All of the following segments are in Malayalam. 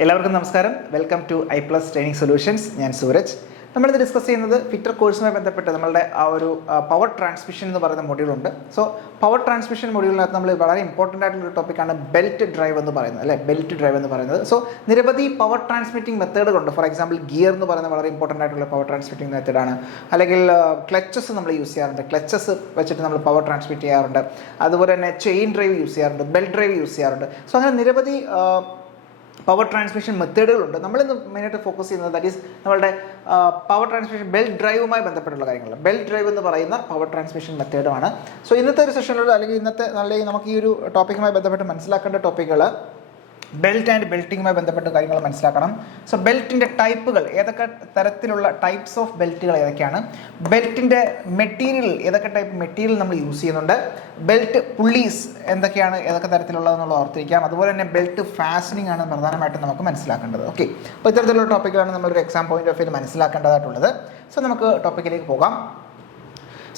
എല്ലാവർക്കും നമസ്കാരം. വെൽക്കം ടു ഐ+ ട്രെയിനിങ് സൊല്യൂഷൻസ്. ഞാൻ സൂരജ്. നമ്മളിത് ഡിസ്കസ് ചെയ്യുന്നത് ഫിറ്റർ കോഴ്സുമായി ബന്ധപ്പെട്ട് നമ്മളുടെ ആ ഒരു പവർ ട്രാൻസ്മിഷൻ എന്ന് പറയുന്ന മൊഡ്യൂളുണ്ട്. സോ പവർ ട്രാൻസ്മിഷൻ മൊഡ്യൂളിനകത്ത് നമ്മൾ വളരെ ഇമ്പോർട്ടൻ്റ് ആയിട്ടുള്ള ടോപ്പിക്കാണ് ബെൽറ്റ് ഡ്രൈവ് എന്ന് പറയുന്നത്, അല്ലേ? ബെൽറ്റ് ഡ്രൈവ് എന്ന് പറയുന്നത്. സോ നിരവധി പവർ ട്രാൻസ്മിറ്റിംഗ് മെത്തേഡുകളുണ്ട്. ഫോർ എക്സാമ്പിൾ ഗിയർ എന്ന് പറയുന്നത് വളരെ ഇമ്പോർട്ടൻ്റ് ആയിട്ടുള്ള പവർ ട്രാൻസ്മിറ്റിംഗ് മെത്തേഡാണ്. അല്ലെങ്കിൽ ക്ലച്ചസ് നമ്മൾ യൂസ് ചെയ്യാറുണ്ട്. ക്ലച്ചസ് വെച്ചിട്ട് നമ്മൾ പവർ ട്രാൻസ്മിറ്റ് ചെയ്യാറുണ്ട്. അതുപോലെ തന്നെ ചെയിൻ ഡ്രൈവ് യൂസ് ചെയ്യാറുണ്ട്, ബെൽറ്റ് ഡ്രൈവ് യൂസ് ചെയ്യാറുണ്ട്. സോ അങ്ങനെ നിരവധി പവർ ട്രാൻസ്മിഷൻ മെത്തേഡുകളുണ്ട്. നമ്മളിന്ന് മെയിനായിട്ട് ഫോക്കസ് ചെയ്യുന്നത് ദാറ്റ് ഈസ് നമ്മളുടെ പവർ ട്രാൻസ്മിഷൻ ബെൽറ്റ് ഡ്രൈവുമായി ബന്ധപ്പെട്ടുള്ള കാര്യങ്ങൾ. ബെൽറ്റ് ഡ്രൈവ് എന്ന് പറയുന്ന പവർ ട്രാൻസ്മിഷൻ മെത്തേഡുമാണ്. സോ ഇന്നത്തെ ഒരു സെഷനിലൂടെ അല്ലെങ്കിൽ നമുക്ക് ഈ ഒരു ടോപ്പിക്കുമായി ബന്ധപ്പെട്ട് മനസ്സിലാക്കേണ്ട ടോപ്പിക്കുകൾ ബെൽറ്റ് ആൻഡ് ബെൽറ്റിങ്ങുമായി ബന്ധപ്പെട്ട കാര്യങ്ങൾ മനസ്സിലാക്കണം. സോ ബെൽറ്റിൻ്റെ ടൈപ്പുകൾ, ഏതൊക്കെ തരത്തിലുള്ള ടൈപ്സ് ഓഫ് ബെൽറ്റുകൾ ഏതൊക്കെയാണ്, ബെൽറ്റിൻ്റെ മെറ്റീരിയൽ, ഏതൊക്കെ ടൈപ്പ് മെറ്റീരിയൽ നമ്മൾ യൂസ് ചെയ്യുന്നുണ്ട്, ബെൽറ്റ് പുള്ളീസ് എന്തൊക്കെയാണ്, ഏതൊക്കെ തരത്തിലുള്ളതെന്നുള്ള ഓർത്തിരിക്കാം. അതുപോലെ തന്നെ ബെൽറ്റ് ഫാസ്റ്റനിങ് ആണ് പ്രധാനമായിട്ടും നമുക്ക് മനസ്സിലാക്കേണ്ടത്. ഓക്കെ, അപ്പോൾ ഇത്തരത്തിലുള്ള ടോപ്പിക്കുകളാണ് നമ്മളൊരു എക്സാം പോയിന്റ് ഓഫ് വ്യൂ മനസ്സിലാക്കേണ്ടതായിട്ടുള്ളത്. സോ നമുക്ക് ടോപ്പിക്കിലേക്ക് പോകാം.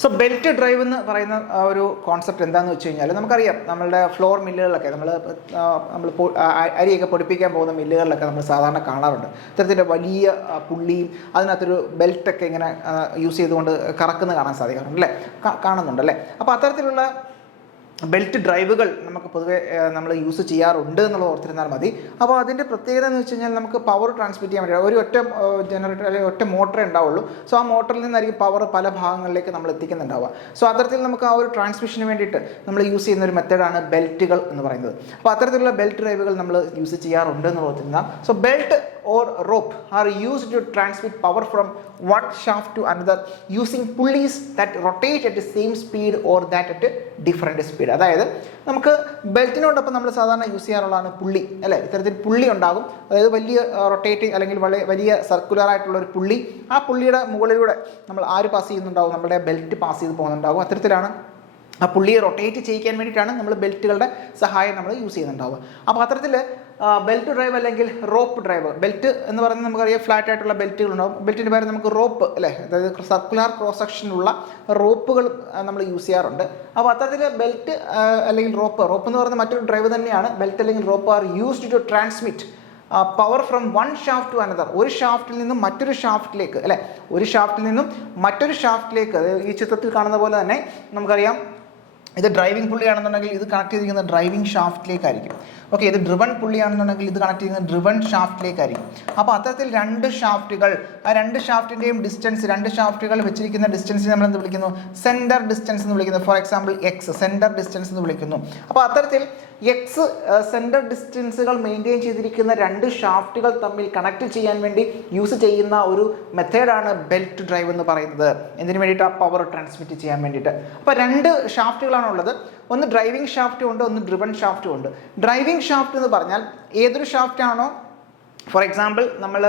സോ ബെൽറ്റ് ഡ്രൈവ് എന്ന് പറയുന്ന ഒരു കോൺസെപ്റ്റ് എന്താണെന്ന് വെച്ച് കഴിഞ്ഞാൽ, നമുക്കറിയാം നമ്മളുടെ ഫ്ലോർ മില്ലുകളിലൊക്കെ നമ്മൾ അരിയൊക്കെ പൊടിപ്പിക്കാൻ പോകുന്ന മില്ലുകളിലൊക്കെ നമ്മൾ സാധാരണ കാണാറുണ്ട്. ഇത്തരത്തിൻ്റെ വലിയ പുള്ളിയും അതിനകത്തൊരു ബെൽറ്റൊക്കെ ഇങ്ങനെ യൂസ് ചെയ്തുകൊണ്ട് കറക്കുന്ന കാണാൻ സാധിക്കാറുണ്ട്, അല്ലേ? കാണുന്നുണ്ടല്ലേ? അപ്പോൾ അത്തരത്തിലുള്ള ബെൽറ്റ് ഡ്രൈവുകൾ നമുക്ക് പൊതുവെ നമ്മൾ യൂസ് ചെയ്യാറുണ്ട് എന്നുള്ളത് ഓർത്തിരുന്നാൽ മതി. അപ്പോൾ അതിൻ്റെ പ്രത്യേകത എന്ന് വെച്ച് കഴിഞ്ഞാൽ നമുക്ക് പവർ ട്രാൻസ്മിറ്റ് ചെയ്യാൻ വേണ്ടി ഒരു ഒറ്റ ജനറേറ്റർ അല്ലെങ്കിൽ ഒറ്റ മോട്ടറേ ഉണ്ടാവുള്ളൂ. സോ ആ മോട്ടറിൽ നിന്നായിരിക്കും പവർ പല ഭാഗങ്ങളിലേക്ക് നമ്മൾ എത്തിക്കുന്നുണ്ടാവുക. സോ അത്തരത്തിൽ നമുക്ക് ആ ഒരു ട്രാൻസ്മിഷന് വേണ്ടിയിട്ട് നമ്മൾ യൂസ് ചെയ്യുന്ന ഒരു മെത്തേഡാണ് ബെൽറ്റുകൾ എന്ന് പറയുന്നത്. അപ്പോൾ അത്തരത്തിലുള്ള ബെൽറ്റ് ഡ്രൈവുകൾ നമ്മൾ യൂസ് ചെയ്യാറുണ്ട് എന്ന് ഓർത്തിരുന്നാൽ. So belt or rope are used to transmit power from one shaft to another using pulleys that rotate at the same speed or that at a different speed. അതായത് നമുക്ക് ബെൽറ്റിനോടൊപ്പം നമ്മൾ സാധാരണ യൂസ് ചെയ്യാറുള്ളതാണ് പുള്ളി, അല്ലേ? ഇത്തരത്തിൽ പുള്ളി ഉണ്ടാകും. അതായത് വലിയ റൊട്ടേറ്റിംഗ് അല്ലെങ്കിൽ വലിയ സർക്കുലർ ആയിട്ടുള്ള ഒരു പുള്ളി. ആ പുള്ളിയുടെ മുകളിലൂടെ നമ്മൾ ആര് പാസ് ചെയ്യുന്നുണ്ടാവും? നമ്മുടെ ബെൽറ്റ് പാസ് ചെയ്ത് പോകുന്നുണ്ടാവും. അത്തരത്തിലാണ് ആ പുള്ളിയെ റൊട്ടേറ്റ് ചെയ്യിക്കാൻ വേണ്ടിയിട്ടാണ് നമ്മൾ ബെൽറ്റുകളുടെ സഹായം നമ്മൾ യൂസ് ചെയ്യുന്നുണ്ടാവുക. അപ്പോൾ അത്തരത്തിൽ ബെൽറ്റ് ഡ്രൈവ് അല്ലെങ്കിൽ റോപ്പ് ഡ്രൈവ്, ബെൽറ്റ് എന്ന് പറയുന്നത് നമുക്കറിയാം ഫ്ലാറ്റ് ആയിട്ടുള്ള ബെൽറ്റുകളുണ്ടാവും. ബെൽറ്റിൻ്റെ പേര് നമുക്ക് റോപ്പ്, അല്ലേ? അതായത് സർക്കുലർ ക്രോസ് സെക്ഷനുള്ള റോപ്പുകൾ നമ്മൾ യൂസ് ചെയ്യാറുണ്ട്. അപ്പോൾ അത്തരത്തിൽ ബെൽറ്റ് അല്ലെങ്കിൽ റോപ്പ് എന്ന് പറയുന്ന മറ്റൊരു ഡ്രൈവ് തന്നെയാണ്. ബെൽറ്റ് അല്ലെങ്കിൽ rope are used to transmit power from one shaft to another. ഒരു ഷാഫ്റ്റിൽ നിന്നും മറ്റൊരു ഷാഫ്റ്റിലേക്ക്, അല്ലേ? ഒരു ഷാഫ്റ്റിൽ നിന്നും മറ്റൊരു ഷാഫ്റ്റിലേക്ക്, ഈ ചിത്രത്തിൽ കാണുന്ന പോലെ തന്നെ നമുക്കറിയാം ഇത് ഡ്രൈവിംഗ് പുള്ളിയാണെന്നുണ്ടെങ്കിൽ ഇത് കണക്ട് ചെയ്തിരിക്കുന്നത് ഡ്രൈവിംഗ് ഷാഫ്റ്റിലേക്കായിരിക്കും. ഓക്കെ, ഇത് ഡ്രിവൺ പുള്ളിയാണെന്നുണ്ടെങ്കിൽ ഇത് കണക്ട് ചെയ്യുന്നത് ഡ്രിവൺ ഷാഫ്റ്റിലേക്കായിരിക്കും. അപ്പോൾ അത്തരത്തിൽ രണ്ട് ഷാഫ്റ്റുകൾ, ആ രണ്ട് ഷാഫ്റ്റിൻ്റെയും ഡിസ്റ്റൻസ്, രണ്ട് ഷാഫ്റ്റുകൾ വെച്ചിരിക്കുന്ന ഡിസ്റ്റൻസിനെ നമ്മൾ എന്ത് വിളിക്കുന്നു? സെൻറ്റർ ഡിസ്റ്റൻസ് എന്ന് വിളിക്കുന്നു. For example X centre distance എന്ന് വിളിക്കുന്നു. അപ്പോൾ അത്തരത്തിൽ എക്സ് സെൻറ്റർ ഡിസ്റ്റൻസുകൾ മെയിൻറ്റെയിൻ ചെയ്തിരിക്കുന്ന രണ്ട് ഷാഫ്റ്റുകൾ തമ്മിൽ കണക്ട് ചെയ്യാൻ വേണ്ടി യൂസ് ചെയ്യുന്ന ഒരു മെത്തേഡാണ് ബെൽറ്റ് ഡ്രൈവ് എന്ന് പറയുന്നത്. എന്തിനു വേണ്ടിയിട്ട്? ആ പവർ ട്രാൻസ്മിറ്റ് ചെയ്യാൻ വേണ്ടിയിട്ട്. അപ്പോൾ രണ്ട് ഷാഫ്റ്റുകളാണ് ഉള്ളത്. ഒന്ന് ഡ്രൈവിംഗ് ഷാഫ്റ്റും ഉണ്ട്, ഒന്ന് ഡ്രിവൺ ഷാഫ്റ്റും ഉണ്ട്. ഡ്രൈവിംഗ് ഷാഫ്റ്റ് എന്ന് പറഞ്ഞാൽ ഏതൊരു ഷാഫ്റ്റാണോ, ഫോർ എക്സാമ്പിൾ നമ്മൾ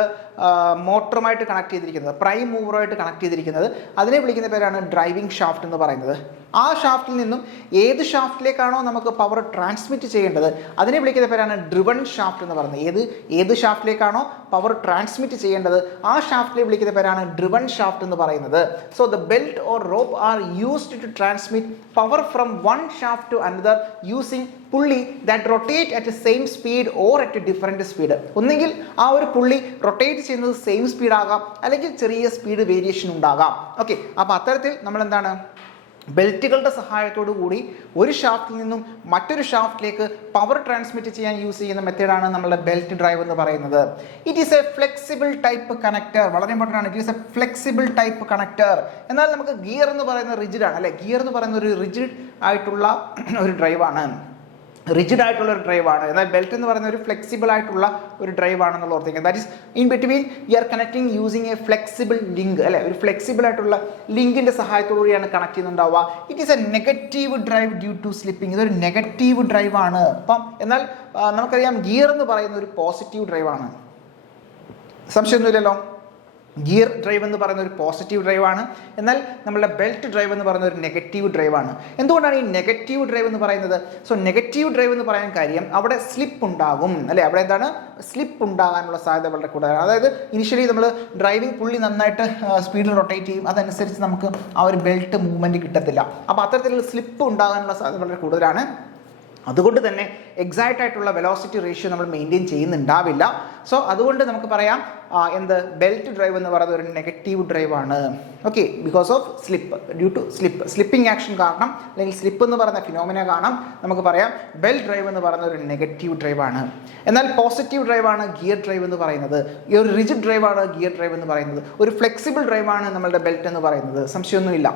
മോട്ടറുമായിട്ട് കണക്ട് ചെയ്തിരിക്കുന്നത്, പ്രൈം മൂവറുമായിട്ട് കണക്ട് ചെയ്തിരിക്കുന്നത്, അതിനെ വിളിക്കുന്ന പേരാണ് ഡ്രൈവിംഗ് ഷാഫ്റ്റ് എന്ന് പറയുന്നത്. ആ ഷാഫ്റ്റിൽ നിന്നും ഏത് ഷാഫ്റ്റിലേക്കാണോ നമുക്ക് പവർ ട്രാൻസ്മിറ്റ് ചെയ്യേണ്ടത് അതിനെ വിളിക്കുന്ന പേരാണ് ഡ്രിവൺ ഷാഫ്റ്റ് എന്ന് പറയുന്നത്. ഏത് ഷാഫ്റ്റിലേക്കാണോ പവർ ട്രാൻസ്മിറ്റ് ചെയ്യേണ്ടത് ആ ഷാഫ്റ്റിലെ വിളിക്കുന്ന പേരാണ് ഡ്രിവൺ ഷാഫ്റ്റ് എന്ന് പറയുന്നത്. So the belt or rope are used to transmit power from one shaft to another using pulley that rotate at a same speed or at a different speed. ഒന്നെങ്കിൽ ആ ഒരു പുള്ളി റൊട്ടേറ്റ് ചെയ്യുന്നത് സെയിം സ്പീഡ് ആകാം, അല്ലെങ്കിൽ ചെറിയ സ്പീഡ് വേരിയേഷൻ ഉണ്ടാകാം. ഓക്കെ, അപ്പോൾ അത്തരത്തിൽ നമ്മൾ എന്താണ് ബെൽറ്റുകളുടെ സഹായത്തോടു കൂടി ഒരു ഷാഫ്റ്റിൽ നിന്നും മറ്റൊരു ഷാഫ്റ്റിലേക്ക് പവർ ട്രാൻസ്മിറ്റ് ചെയ്യാൻ യൂസ് ചെയ്യുന്ന മെത്തേഡാണ് നമ്മളുടെ ബെൽറ്റ് ഡ്രൈവ് എന്ന് പറയുന്നത്. It is A flexible type connector. വളരെ ഇമ്പോർട്ടൻ്റ് ആണ്. It is A flexible type connector. എന്നാൽ നമുക്ക് ഗിയർ എന്ന് പറയുന്ന റിജിഡ് ആണ്, അല്ലേ? ഗിയർ എന്ന് പറയുന്ന ഒരു റിജിഡ് ആയിട്ടുള്ള ഒരു ഡ്രൈവാണ്, റിജിഡ് ആയിട്ടുള്ള ഒരു ഡ്രൈവാണ്. എന്നാൽ ബെൽറ്റ് എന്ന് പറയുന്ന ഒരു ഫ്ലെക്സിബിൾ ആയിട്ടുള്ള ഒരു ഡ്രൈവ് ആണെന്നുള്ള ഓർത്തിരിക്കുക. That is in between you are connecting using a flexible link, അല്ലെ? ഒരു ഫ്ലെക്സിബിൾ ആയിട്ടുള്ള ലിങ്കിന്റെ സഹായത്തോടുകൂടിയാണ് കണക്ട് ചെയ്യുന്നുണ്ടാവുക. It is a negative drive due to slipping. ഇതൊരു നെഗറ്റീവ് ഡ്രൈവ് ആണ്. അപ്പം എന്നാൽ നമുക്കറിയാം ഗിയർ എന്ന് പറയുന്ന ഒരു പോസിറ്റീവ് ഡ്രൈവ് ആണ്. സംശയമൊന്നുമില്ലല്ലോ. ഗിയർ ഡ്രൈവ് എന്ന് പറയുന്ന ഒരു പോസിറ്റീവ് ഡ്രൈവാണ്. എന്നാൽ നമ്മളുടെ ബെൽറ്റ് ഡ്രൈവ് എന്ന് പറയുന്ന ഒരു നെഗറ്റീവ് ഡ്രൈവാണ്. എന്തുകൊണ്ടാണ് ഈ നെഗറ്റീവ് ഡ്രൈവ് എന്ന് പറയുന്നത്? സോ നെഗറ്റീവ് ഡ്രൈവ് എന്ന് പറയാൻ കാര്യം അവിടെ സ്ലിപ്പ് ഉണ്ടാകും, അല്ലേ? അവിടെ എന്താണ്? സ്ലിപ്പ് ഉണ്ടാകാനുള്ള സാധ്യത വളരെ കൂടുതലാണ്. അതായത് ഇനിഷ്യലി നമ്മൾ ഡ്രൈവിംഗ് പുള്ളി നന്നായിട്ട് സ്പീഡിൽ റൊട്ടേറ്റ് ചെയ്യും, അതനുസരിച്ച് നമുക്ക് ആ ഒരു ബെൽറ്റ് മൂവ്മെൻറ്റ് കിട്ടത്തില്ല. അപ്പോൾ അത്തരത്തിലുള്ള സ്ലിപ്പ് ഉണ്ടാകാനുള്ള സാധ്യത വളരെ കൂടുതലാണ്. അതുകൊണ്ട് തന്നെ എക്സാക്റ്റ് ആയിട്ടുള്ള വെലോസിറ്റി റേഷ്യോ നമ്മൾ മെയിൻറ്റെയിൻ ചെയ്യുന്നുണ്ടാവില്ല. സോ അതുകൊണ്ട് നമുക്ക് പറയാം എന്ത് ബെൽറ്റ് ഡ്രൈവ് എന്ന് പറയുന്നത് ഒരു നെഗറ്റീവ് ഡ്രൈവാണ്. Okay, because of slip, due to slipping action കാരണം അല്ലെങ്കിൽ സ്ലിപ്പ് എന്ന് പറയുന്ന ഫിനോമിന കാരണം നമുക്ക് പറയാം ബെൽറ്റ് ഡ്രൈവ് എന്ന് പറയുന്ന ഒരു നെഗറ്റീവ് ഡ്രൈവാണ്. എന്നാൽ പോസിറ്റീവ് ഡ്രൈവാണ് ഗിയർ ഡ്രൈവ് എന്ന് പറയുന്നത്. ഈ ഒരു റിജിഡ് ഡ്രൈവാണ് ഗിയർ ഡ്രൈവ് എന്ന് പറയുന്നത്. ഒരു ഫ്ലെക്സിബിൾ ഡ്രൈവാണ് നമ്മളുടെ ബെൽറ്റ് എന്ന് പറയുന്നത്. സംശയമൊന്നുമില്ല.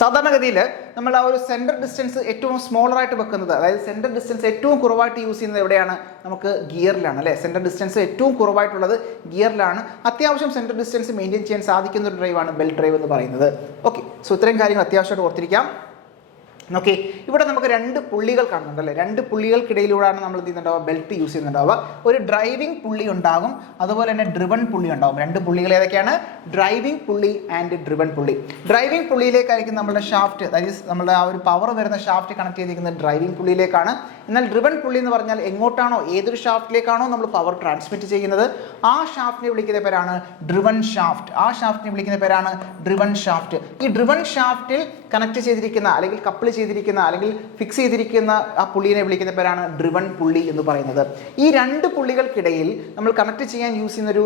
സാധാരണഗതിയിൽ നമ്മൾ ആ ഒരു സെൻറ്റർ ഡിസ്റ്റൻസ് ഏറ്റവും സ്മോളറായിട്ട് വെക്കുന്നത്, അതായത് സെൻറ്റർ ഡിസ്റ്റൻസ് ഏറ്റവും കുറവായിട്ട് യൂസ് ചെയ്യുന്നത് എവിടെയാണ്? നമുക്ക് ഗിയറിലാണ് അല്ലേ. സെൻറ്റർ ഡിസ്റ്റൻസ് ഏറ്റവും കുറവായിട്ടുള്ളത് ഗിയറിലാണ്. അത്യാവശ്യം സെൻറ്റർ ഡിസ്റ്റൻസ് മെയിൻറ്റെയിൻ ചെയ്യാൻ സാധിക്കുന്ന ഒരു ഡ്രൈവാണ് ബെൽറ്റ് ഡ്രൈവ് എന്ന് പറയുന്നത്. ഓക്കെ, സോ ഇത്രയും കാര്യങ്ങൾ അത്യാവശ്യമായിട്ട് ഓർത്തിരിക്കാം. ഓക്കെ, ഇവിടെ നമുക്ക് രണ്ട് പുള്ളികൾ കാണുന്നുണ്ട് അല്ലേ. രണ്ട് പുള്ളികൾക്കിടയിലൂടെയാണ് നമ്മൾ എന്ത് ചെയ്യുന്നുണ്ടാവുക? Belt use ചെയ്യുന്നുണ്ടാവുക. ഒരു ഡ്രൈവിംഗ് പുള്ളി ഉണ്ടാകും, അതുപോലെ തന്നെ ഡ്രിവൺ പുള്ളി ഉണ്ടാകും. രണ്ട് പുള്ളികൾ ഏതൊക്കെയാണ്? ഡ്രൈവിംഗ് പുള്ളി ആൻഡ് ഡ്രിവൺ പുള്ളി. ഡ്രൈവിംഗ് പുള്ളിയിലേക്കായിരിക്കും നമ്മുടെ ഷാഫ്റ്റ്, അതായത് നമ്മുടെ ആ ഒരു പവർ വരുന്ന ഷാഫ്റ്റ് കണക്ട് ചെയ്തിരിക്കുന്നത് ഡ്രൈവിംഗ് പുള്ളിയിലേക്കാണ്. എന്നാൽ ഡ്രിവൺ പുള്ളി എന്ന് പറഞ്ഞാൽ എങ്ങോട്ടാണോ, ഏതൊരു ഷാഫ്റ്റിലേക്കാണോ നമ്മൾ പവർ ട്രാൻസ്മിറ്റ് ചെയ്യുന്നത് ആ ഷാഫ്റ്റിനെ വിളിക്കുന്ന പേരാണ് ഡ്രിവൺ ഷാഫ്റ്റ്. ആ ഷാഫ്റ്റിനെ വിളിക്കുന്ന പേരാണ് ഡ്രിവൺ ഷാഫ്റ്റ്. ഈ ഡ്രിവൺ ഷാഫ്റ്റിൽ കണക്ട് ചെയ്തിരിക്കുന്ന അല്ലെങ്കിൽ കപ്പിൾ ചെയ്തിരിക്കുന്ന അല്ലെങ്കിൽ ഫിക്സ് ചെയ്തിരിക്കുന്ന ആ പുള്ളിയെ വിളിക്കുന്ന പേരാണ് ഡ്രിവൺ പുള്ളി എന്ന് പറയുന്നത്. ഈ രണ്ട് പുള്ളികൾക്കിടയിൽ നമ്മൾ കണക്ട് ചെയ്യാൻ യൂസ് ചെയ്യുന്ന ഒരു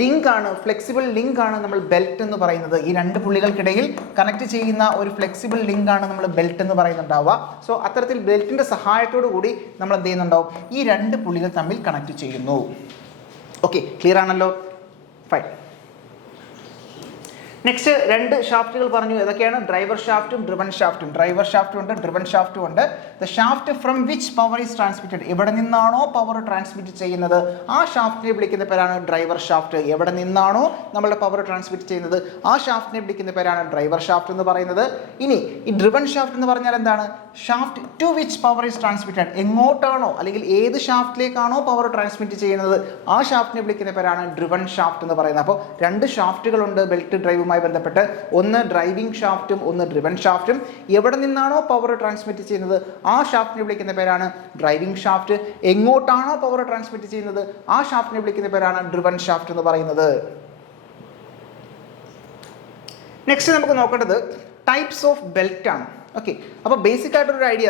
ലിങ്ക് ആണ്, ഫ്ലെക്സിബിൾ ലിങ്ക് ആണ് നമ്മൾ ബെൽറ്റ് എന്ന് പറയുന്നത്. ഈ രണ്ട് പുള്ളികൾക്കിടയിൽ കണക്ട് ചെയ്യുന്ന ഒരു ഫ്ലെക്സിബിൾ ലിങ്ക് ആണ് നമ്മൾ ബെൽറ്റ് എന്ന് പറയുന്നുണ്ടാവുക. സോ അത്തരത്തിൽ ബെൽറ്റിന്റെ സഹായത്തോടു കൂടി നമ്മൾ എന്ത് ചെയ്യുന്നുണ്ടാവും? ഈ രണ്ട് പുള്ളികൾ തമ്മിൽ കണക്ട് ചെയ്യുന്നു. ഓക്കെ, ക്ലിയർ ആണല്ലോ? ഫൈൻ. നെക്സ്റ്റ് രണ്ട് ഷാഫ്റ്റുകൾ പറഞ്ഞു. ഏതൊക്കെയാണ്? ഡ്രൈവർ ഷാഫ്റ്റും ഡ്രിവൺ ഷാഫ്റ്റും. ഡ്രൈവർ ഷാഫ്റ്റും ഉണ്ട്, ഡ്രിവൺ ഷാഫ്റ്റും ഉണ്ട്. The shaft from which power is transmitted, എവിടെ നിന്നാണോ പവർ ട്രാൻസ്മിറ്റ് ചെയ്യുന്നത് ആ ഷാഫ്റ്റിനെ വിളിക്കുന്ന പേരാണ് ഡ്രൈവർ ഷാഫ്റ്റ്. എവിടെ നിന്നാണോ നമ്മളുടെ പവർ ട്രാൻസ്മിറ്റ് ചെയ്യുന്നത് ആ ഷാഫ്റ്റിനെ വിളിക്കുന്ന പേരാണ് ഡ്രൈവർ ഷാഫ്റ്റ് എന്ന് പറയുന്നത്. ഇനി ഈ ഡ്രിവൺ ഷാഫ്റ്റ് എന്ന് പറഞ്ഞാൽ എന്താണ്? Shaft to which power is transmitted, എങ്ങോട്ടാണോ അല്ലെങ്കിൽ ഏത് ഷാഫ്റ്റിലേക്കാണോ പവർ ട്രാൻസ്മിറ്റ് ചെയ്യുന്നത് ആ ഷാഫ്റ്റിനെ വിളിക്കുന്ന പേരാണ് ഡ്രിവൺ ഷാഫ്റ്റ് എന്ന് പറയുന്നത്. അപ്പോൾ രണ്ട് ഷാഫ്റ്റുകളുണ്ട് ബെൽറ്റ് ഡ്രൈവുമായി ബന്ധപ്പെട്ട്. ഒന്ന് ഡ്രൈവിംഗ് ഷാഫ്റ്റും ഒന്ന് ഡ്രിവൺ ഷാഫ്റ്റും. എവിടെ നിന്നാണോ പവർ ട്രാൻസ്മിറ്റ് ചെയ്യുന്നത് ആ ഷാഫ്റ്റിനെ വിളിക്കുന്ന പേരാണ് ഡ്രൈവിംഗ് ഷാഫ്റ്റ്. എങ്ങോട്ടാണോ പവർ ട്രാൻസ്മിറ്റ് ചെയ്യുന്നത് ആ ഷാഫ്റ്റിനെ വിളിക്കുന്ന പേരാണ് ഡ്രിവൺ ഷാഫ്റ്റ് എന്ന് പറയുന്നത്. നെക്സ്റ്റ് നമുക്ക് നോക്കേണ്ടത് ടൈപ്സ് ഓഫ് ബെൽറ്റ് ആണ്. ഓക്കെ, അപ്പോൾ ബേസിക് ആയിട്ടൊരു ഐഡിയ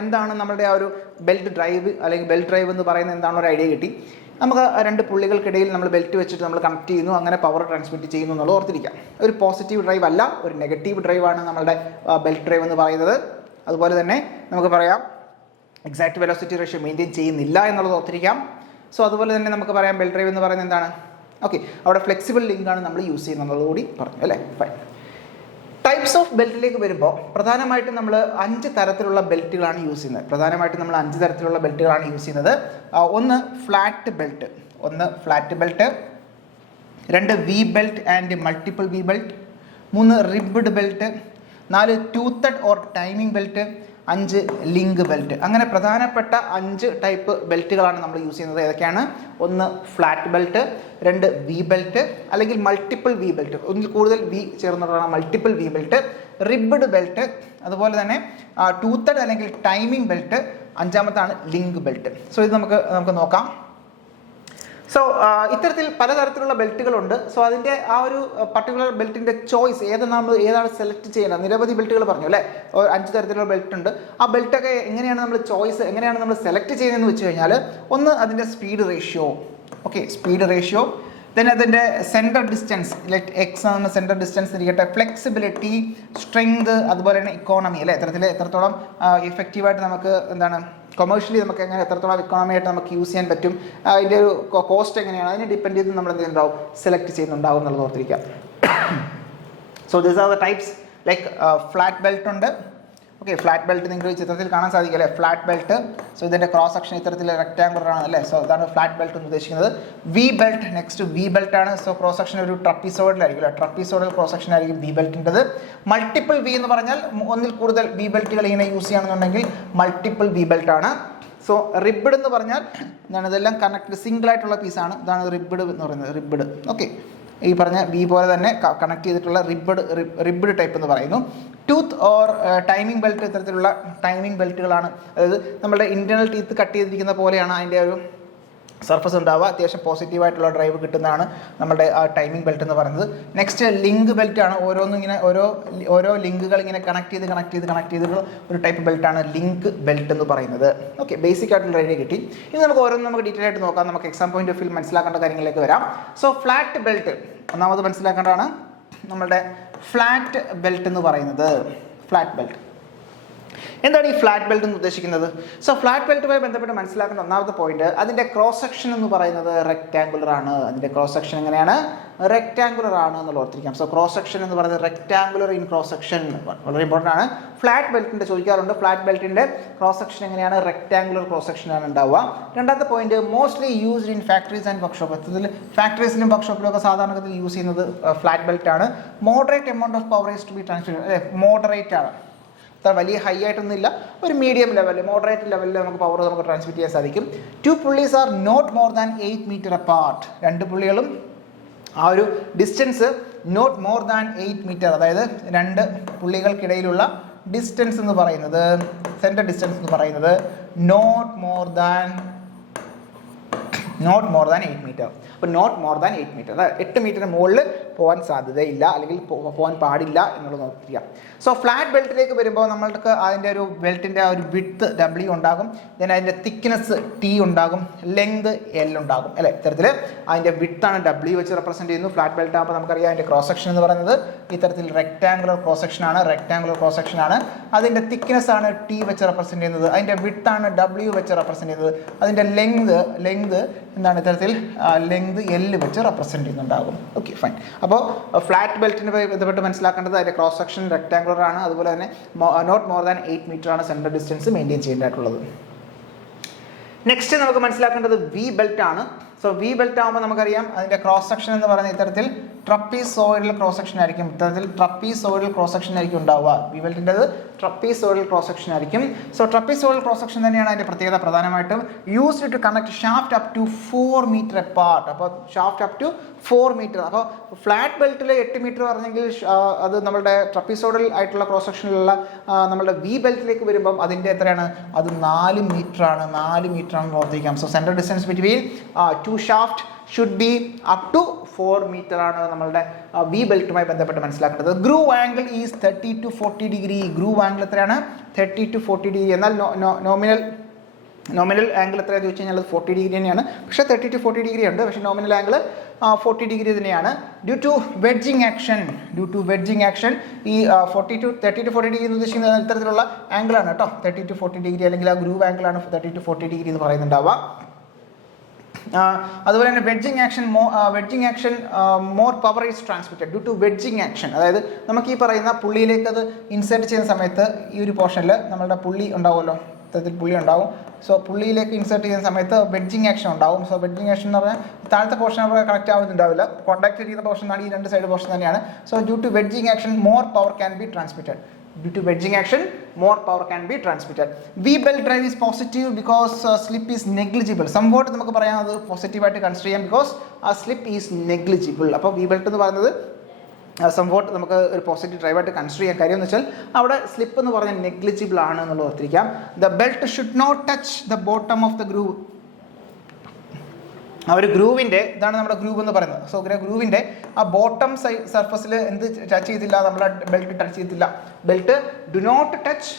എന്താണ് നമ്മുടെ ആ ഒരു ബെൽറ്റ് ഡ്രൈവ് അല്ലെങ്കിൽ ബെൽറ്റ് ഡ്രൈവ് എന്ന് പറയുന്നത് എന്താണെന്നൊരു ഐഡിയ കിട്ടി. നമുക്ക് രണ്ട് പുള്ളികൾക്കിടയിൽ നമ്മൾ ബെൽറ്റ് വെച്ചിട്ട് നമ്മൾ കണക്ട് ചെയ്യുന്നു, അങ്ങനെ പവർ ട്രാൻസ്മിറ്റ് ചെയ്യുന്നു എന്നുള്ളത് ഓർത്തിരിക്കാം. ഒരു പോസിറ്റീവ് ഡ്രൈവ് അല്ല, ഒരു നെഗറ്റീവ് ഡ്രൈവാണ് നമ്മളുടെ ബെൽറ്റ് ഡ്രൈവ് എന്ന് പറയുന്നത്. അതുപോലെ തന്നെ നമുക്ക് പറയാം എക്സാക്ട് വെലോസിറ്റി റേഷ്യോ മെയിൻറ്റെയിൻ ചെയ്യുന്നില്ല എന്നുള്ളത് ഓർത്തിരിക്കാം. സോ അതുപോലെ തന്നെ നമുക്ക് പറയാം ബെൽറ്റ് ഡ്രൈവ് എന്ന് പറയുന്നത് എന്താണ്? ഓക്കെ, അവിടെ ഫ്ലെക്സിബിൾ ലിങ്കാണ് നമ്മൾ യൂസ് ചെയ്യുന്നത് കൂടി പറഞ്ഞു അല്ലേ. ഫൈൻ. ടൈപ്സ് ഓഫ് ബെൽറ്റിലേക്ക് വരുമ്പോൾ പ്രധാനമായിട്ടും നമ്മൾ 5 തരത്തിലുള്ള ബെൽറ്റുകളാണ് യൂസ് ചെയ്യുന്നത്. ഒന്ന് ഫ്ലാറ്റ് ബെൽറ്റ്, രണ്ട് V belt and multiple V belt, 3 ribbed belt, 4 toothed or timing belt, 5 link belt. അങ്ങനെ പ്രധാനപ്പെട്ട 5 ടൈപ്പ് ബെൽറ്റുകളാണ് നമ്മൾ യൂസ് ചെയ്യുന്നത്. ഏതൊക്കെയാണ്? ഒന്ന് ഫ്ലാറ്റ് ബെൽറ്റ്, 2 വി ബെൽറ്റ് അല്ലെങ്കിൽ മൾട്ടിപ്പിൾ വി ബെൽറ്റ്, ഒന്നിൽ കൂടുതൽ വി ചേർന്നിട്ടുള്ള multiple V belt, ribbed belt, അതുപോലെ തന്നെ ടൂത്തഡ് അല്ലെങ്കിൽ ടൈമിംഗ് ബെൽറ്റ്, 5-മത്താണ് ലിങ്ക് ബെൽറ്റ്. സോ ഇത് നമുക്ക് നോക്കാം. സോ ഇത്തരത്തിൽ പലതരത്തിലുള്ള ബെൽറ്റുകളുണ്ട്. സോ അതിൻ്റെ ആ ഒരു പർട്ടിക്കുലർ ബെൽറ്റിൻ്റെ ചോയ്സ് ഏതാണ് സെലക്ട് ചെയ്യുന്നത്. നിരവധി ബെൽറ്റുകൾ പറഞ്ഞു അല്ലേ, 5 തരത്തിലുള്ള ബെൽറ്റ് ഉണ്ട്. ആ ബെൽറ്റൊക്കെ എങ്ങനെയാണ് നമ്മൾ സെലക്ട് ചെയ്യുന്നതെന്ന് വെച്ച് കഴിഞ്ഞാൽ, ഒന്ന് അതിൻ്റെ speed ratio. Okay, speed ratio. Then അതിൻ്റെ സെൻറ്റർ ഡിസ്റ്റൻസ്, എക്സ് എന്ന സെൻറ്റർ ഡിസ്റ്റൻസ് ഇരിക്കട്ടെ, ഫ്ലെക്സിബിലിറ്റി, സ്ട്രെങ്ത്, അതുപോലെ തന്നെ ഇക്കോണമി അല്ലേ, എത്രത്തോളം ഇഫക്റ്റീവായിട്ട് നമുക്ക് എന്താണ് കൊമേഴ്ഷ്യലി നമുക്ക് എങ്ങനെ എത്രത്തോളം ഇക്കോണമി ആയിട്ട് നമുക്ക് യൂസ് ചെയ്യാൻ പറ്റും, അതിൻ്റെ ഒരു കോസ്റ്റ് എങ്ങനെയാണ്, അതിനെ ഡിപ്പെൻഡ് ചെയ്ത് നമ്മൾ എന്ത് ചെയ്യുന്നുണ്ടാവും, സെലക്ട് ചെയ്യുന്നുണ്ടാവും എന്നുള്ളത് ഓർത്തിരിക്കാം. So these are the types. Like flat belt ഉണ്ട്. ഓക്കെ, ഫ്ലാറ്റ് ബെൽറ്റ് നിങ്ങൾക്ക് ചിത്രത്തിൽ കാണാൻ സാധിക്കും അല്ലേ, ഫ്ലാറ്റ് ബെൽറ്റ്. സോ ഇതിൻ്റെ ക്രോസ് സെക്ഷൻ ഇത്തരത്തിൽ റെക്ടാങ്കുലർ ആണ് അല്ലേ. സോ അതാണ് ഫ്ലാറ്റ് ബെൽറ്റ് എന്ന് ഉദ്ദേശിക്കുന്നത്. V belt, next V belt ആണ്. സോ ക്രോസ് സെക്ഷൻ ഒരു ട്രപ്പീസോയിഡിലായിരിക്കും അല്ലേ, ട്രപ്പീസോയിഡൽ ക്രോസ് സെക്ഷൻ ആയിരിക്കും വി ബെൽറ്റിൻ്റെത്. മൾട്ടിപ്പിൾ വി എന്ന് പറഞ്ഞാൽ ഒന്നിൽ കൂടുതൽ വി ബെൽറ്റുകൾ ഇങ്ങനെ യൂസ് ചെയ്യുകയാണെന്നുണ്ടെങ്കിൽ മൾട്ടിപ്പിൾ വി ബെൽറ്റ് ആണ്. സോ റിബ്ഡ് എന്ന് പറഞ്ഞാൽ എന്താണ്, ഇതെല്ലാം സിംഗിൾ ആയിട്ടുള്ള പീസാണ്. ഇതാണ് റിബ്ഡ് എന്ന് പറയുന്നത്, റിബ്ഡ്. ഓക്കെ, ഈ പറഞ്ഞ വി പോലെ തന്നെ കണക്ട് ചെയ്തിട്ടുള്ള റിബ്ഡ് ടൈപ്പ് എന്ന് പറയുന്നു. ടൂത്ത് ഓർ ടൈമിംഗ് ബെൽറ്റ്, ഇത്തരത്തിലുള്ള ടൈമിംഗ് ബെൽറ്റുകളാണ്. അതായത് നമ്മുടെ ഇന്റേണൽ ടീത്ത് കട്ട് ചെയ്തിരിക്കുന്ന പോലെയാണ് അതിൻ്റെ ഒരു സർഫസ് ഉണ്ടാവുക, അത്യാവശ്യം പോസിറ്റീവായിട്ടുള്ള ഡ്രൈവ് കിട്ടുന്നതാണ് നമ്മുടെ ആ ടൈമിംഗ് ബെൽറ്റ് എന്ന് പറയുന്നത്. നെക്സ്റ്റ് ലിങ്ക് ബെൽറ്റാണ്. ഓരോന്നും ഇങ്ങനെ ഓരോ ലിങ്കുകൾ ഇങ്ങനെ കണക്ട് ചെയ്ത് ഒരു ടൈപ്പ് ബെൽറ്റാണ് ലിങ്ക് ബെൽറ്റ് എന്ന് പറയുന്നത്. ഓക്കെ, ബേസിക് ആയിട്ടുള്ള ഐഡിയ കിട്ടി. ഇനി നമുക്ക് ഓരോന്നും നമുക്ക് ഡീറ്റെയിൽ ആയിട്ട് നോക്കാം. നമുക്ക് എക്സാം പോയിന്റ് ഓഫ് വ്യൂ മനസ്സിലാക്കേണ്ട കാര്യങ്ങളിലേക്ക് വരാം. സോ ഫ്ലാറ്റ് ബെൽറ്റ് ഒന്നാമത് മനസ്സിലാക്കേണ്ടതാണ്. നമ്മുടെ ഫ്ലാറ്റ് ബെൽറ്റ് എന്ന് പറയുന്നത് ഫ്ലാറ്റ് ബെൽറ്റ് എന്താണ് ഈ ഫ്ലാറ്റ് ബെൽറ്റ് എന്ന് ഉദ്ദേശിക്കുന്നത്? സോ ഫ്ലാറ്റ് ബെൽറ്റുമായി ബന്ധപ്പെട്ട് മനസ്സിലാക്കേണ്ട ഒന്നാമത്തെ പോയിന്റ്, അതിൻ്റെ ക്രോസ് സെക്ഷൻ എന്ന് പറയുന്നത് റെക്ടാങ്കുലർ ആണ്. അതിൻ്റെ ക്രോസ് സെക്ഷൻ എങ്ങനെയാണ്? റെക്ടാങ്കുലർ ആണ് എന്നുള്ള ഓർത്തിരിക്കാം. സോ ക്രോസ് സെക്ഷൻ എന്ന് പറയുന്നത് റെക്ടാങ്കുലർ ഇൻ ക്രോസ് സെക്ഷൻ വളരെ ഇമ്പോർട്ടൻ്റ് ആണ്. ഫ്ലാറ്റ് ബെൽറ്റിൻ്റെ ചോദിക്കാറുണ്ട്, ഫ്ലാറ്റ് ബെൽറ്റിൻ്റെ ക്രോസ് സെക്ഷൻ എങ്ങനെയാണ്? റെക്ടാങ്കുലർ ക്രോസ് സെക്ഷനാണ് ഉണ്ടാവുക. രണ്ടാമത്തെ point, mostly used in factories and workshop. ഇതിൽ ഫാക്ടറീസിലും വർക്ക്ഷോപ്പിലും ഒക്കെ സാധാരണഗതിയിൽ യൂസ് ചെയ്യുന്നത് ഫ്ലാറ്റ് ബെൽറ്റ് ആണ്. Moderate amount of power is to be transfer, അല്ലെ മോഡറേറ്റ് ആണ്, അത്ര വലിയ ഹൈ ആയിട്ടൊന്നും ഇല്ല, ഒരു മീഡിയം ലെവലിൽ മോഡറേറ്റ് ലെവലിൽ നമുക്ക് പവർ നമുക്ക് ട്രാൻസ്മിറ്റ് ചെയ്യാൻ സാധിക്കും. 2 pulleys are not more than 8 meter apart. 2 പുള്ളികളും ആ ഒരു distance not more than 8 meter, അതായത് 2 പുള്ളികൾക്കിടയിലുള്ള ഡിസ്റ്റൻസ് എന്ന് പറയുന്നത്, സെൻറ്റർ ഡിസ്റ്റൻസ് എന്ന് പറയുന്നത് നോട്ട് മോർ ദാൻ 8 meter. അപ്പോൾ നോട്ട് മോർ ദാൻ 8 meter, 8 മീറ്ററിന് മുകളിൽ പോകാൻ സാധ്യതയില്ല, അല്ലെങ്കിൽ പോകാൻ പാടില്ല എന്നുള്ളത് നോക്കിയിരിക്കാം. സോ ഫ്ലാറ്റ് ബെൽറ്റിലേക്ക് വരുമ്പോൾ നമ്മൾക്ക് അതിൻ്റെ ഒരു ബെൽറ്റിൻ്റെ ആ ഒരു വിഡ്ത്ത് W ഉണ്ടാകും, ദെൻ അതിൻ്റെ തിക്നെസ് T ഉണ്ടാകും, ലെങ്ത് L ഉണ്ടാകും, അല്ലേ? ഇത്തരത്തിൽ അതിൻ്റെ വിഡ്ത്താണ് W വെച്ച് റെപ്രസെൻറ്റ് ചെയ്യുന്നു. ഫ്ലാറ്റ് ബെൽറ്റ് ആകുമ്പോൾ നമുക്കറിയാം അതിൻ്റെ ക്രോസ് സെക്ഷൻ എന്ന് പറയുന്നത് ഇത്തരത്തിൽ റെക്ടാങ്കുലർ ക്രോസ് സെക്ഷൻ ആണ്. അതിൻ്റെ തിക്നെസ് ആണ് T വെച്ച് റെപ്രസെൻറ്റ് ചെയ്യുന്നത്, അതിൻ്റെ വിഡ്ത്താണ് W വെച്ച് റെപ്രസെൻറ്റ് ചെയ്യുന്നത്, അതിൻ്റെ ലെങ്ത് എന്താണ്? ഇത്തരത്തിൽ ലെങ്ത് L വെച്ച് റെപ്രസെൻറ്റ് ചെയ്യുന്നുണ്ടാകും. Okay, fine. അപ്പോൾ ഫ്ലാറ്റ് ബെൽറ്റിനെ ബന്ധപ്പെട്ട് മനസ്സിലാക്കേണ്ടത് അതിൻ്റെ ക്രോസ് സെക്ഷൻ റെക്ടാങ്കുലർ ആണ്, അതുപോലെ തന്നെ നോട്ട് മോർ ദാൻ 8 meter ആണ് സെൻട്രൽ ഡിസ്റ്റൻസ് മെയിൻറ്റെയിൻ ചെയ്യേണ്ടതായിട്ടുള്ളത്. നെക്സ്റ്റ് നമുക്ക് മനസ്സിലാക്കേണ്ടത് വി ബെൽറ്റ് ആണ്. സോ വി ബെൽറ്റ് ആകുമ്പോൾ നമുക്കറിയാം അതിൻ്റെ ക്രോസ് സെക്ഷൻ എന്ന് പറയുന്നത് ഇത്തരത്തിൽ ട്രപ്പീസോയിഡൽ ക്രോസ് സെക്ഷൻ ആയിരിക്കും. ഇത്തരത്തിൽ ട്രപ്പീസോയിഡൽ ക്രോസ് സെക്ഷൻ ആയിരിക്കും ഉണ്ടാവുക. വി ബെൽറ്റിൻ്റെത് ട്രപ്പീസോയിഡൽ ക്രോസ് സെക്ഷൻ ആയിരിക്കും. സോ ട്രപ്പീസോയിഡൽ ക്രോസ് സെക്ഷൻ തന്നെയാണ് അതിൻ്റെ പ്രത്യേകത പ്രധാനമായിട്ടും. Used to connect shaft up to 4 meter apart. അപ്പോൾ ഷാഫ്റ്റ് അപ് ടു 4 meter. അപ്പോൾ ഫ്ലാറ്റ് ബെൽറ്റിൽ 8 meter പറഞ്ഞെങ്കിൽ അത് നമ്മുടെ ട്രപ്പീസോയിഡൽ ആയിട്ടുള്ള ക്രോസ് സെക്ഷനിലുള്ള നമ്മുടെ വി ബെൽറ്റിലേക്ക് വരുമ്പം അതിൻ്റെ എത്രയാണ്? അത് 4 meter ആണ്. 4 meter ആണെന്ന് ഓർത്തിരിക്കാം. So central distance between 2 shaft should be up to 4 meter ആണ് നമ്മളുടെ വി ബെൽറ്റുമായി ബന്ധപ്പെട്ട് മനസ്സിലാക്കേണ്ടത്. Groove angle is 30 to 40 degree. Groove angle എത്രയാണ്? 30 to 40 degree. എന്നാൽ നോമിനൽ ആംഗിൾ എത്രയാണെന്ന് ചോദിച്ചു കഴിഞ്ഞാൽ അത് 40 degree തന്നെയാണ്. പക്ഷേ 30 to 40 degree ഉണ്ട്, പക്ഷേ നോമിനൽ ആംഗിൾ 40 degree തന്നെയാണ്. ഡ്യൂ ടു വെഡ്ജിങ് ആക്ഷൻ ഈ 30 to 40 degree എന്ന് ഉദ്ദേശിക്കുന്നത് ഇത്തരത്തിലുള്ള ആംഗിളാണ് കേട്ടോ. 30 to 40 degree അല്ലെങ്കിൽ ആ ഗ്രൂവ് ആംഗിളാണ് 30 to 40 degree എന്ന് പറയുന്നുണ്ടാവുക. അതുപോലെ തന്നെ wedging action more power is transmitted due to wedging action. അതായത് നമുക്ക് ഈ പറയുന്ന പുള്ളിയിലേക്ക് അത് ഇൻസേർട്ട് ചെയ്യുന്ന സമയത്ത് ഈ ഒരു പോർഷനിൽ നമ്മളുടെ പുള്ളി ഉണ്ടാവുമല്ലോ, ഇത്തരത്തിൽ പുള്ളി ഉണ്ടാവും. സോ പുള്ളിയിലേക്ക് ഇൻസേർട്ട് ചെയ്യുന്ന സമയത്ത് വെഡ്ജിങ് ആക്ഷൻ ഉണ്ടാവും. സോ വെഡ്ജിങ് ആക്ഷൻ എന്ന് പറഞ്ഞാൽ താഴത്തെ പോർഷൻ അവിടെ കണക്ട് ആവുന്നുണ്ടാവില്ല, കോൺടാക്ട് ചെയ്യുന്ന പോർഷൻ ആണ് ഈ 2 സൈഡ് പോർഷൻ തന്നെയാണ്. So due to wedging action more power can be transmitted. Due to wedging action, more power can be transmitted. V-belt drive is positive because slip is negligible. Somewhat നമുക്ക് പറയാം അത് പോസിറ്റീവായിട്ട് കൺസിഡർ ചെയ്യാം, ബിക്കോസ് ആ സ്ലിപ്പ് ഈസ് നെഗ്ലിജിബിൾ. അപ്പോൾ വി ബെൽറ്റ് എന്ന് പറയുന്നത് സംവോട്ട് നമുക്ക് ഒരു പോസിറ്റീവ് ഡ്രൈവായിട്ട് കൺസിഡർ ചെയ്യാൻ കാര്യം എന്ന് വെച്ചാൽ അവിടെ സ്ലിപ്പ് എന്ന് പറഞ്ഞാൽ നെഗ്ലിജിബിൾ ആണ് എന്നുള്ളത് ഓർത്തിരിക്കാം. The belt should not touch the bottom of the groove. ആ ഒരു ഗ്രൂവിൻ്റെ ഇതാണ് നമ്മുടെ ഗ്രൂവ് എന്ന് പറയുന്നത്. സോ ഗ്രൂവിൻ്റെ ആ ബോട്ടം സർഫസിൽ എന്ത് ടച്ച് ചെയ്തില്ല? നമ്മുടെ ബെൽറ്റ് ടച്ച് ചെയ്തില്ല. Belt do not touch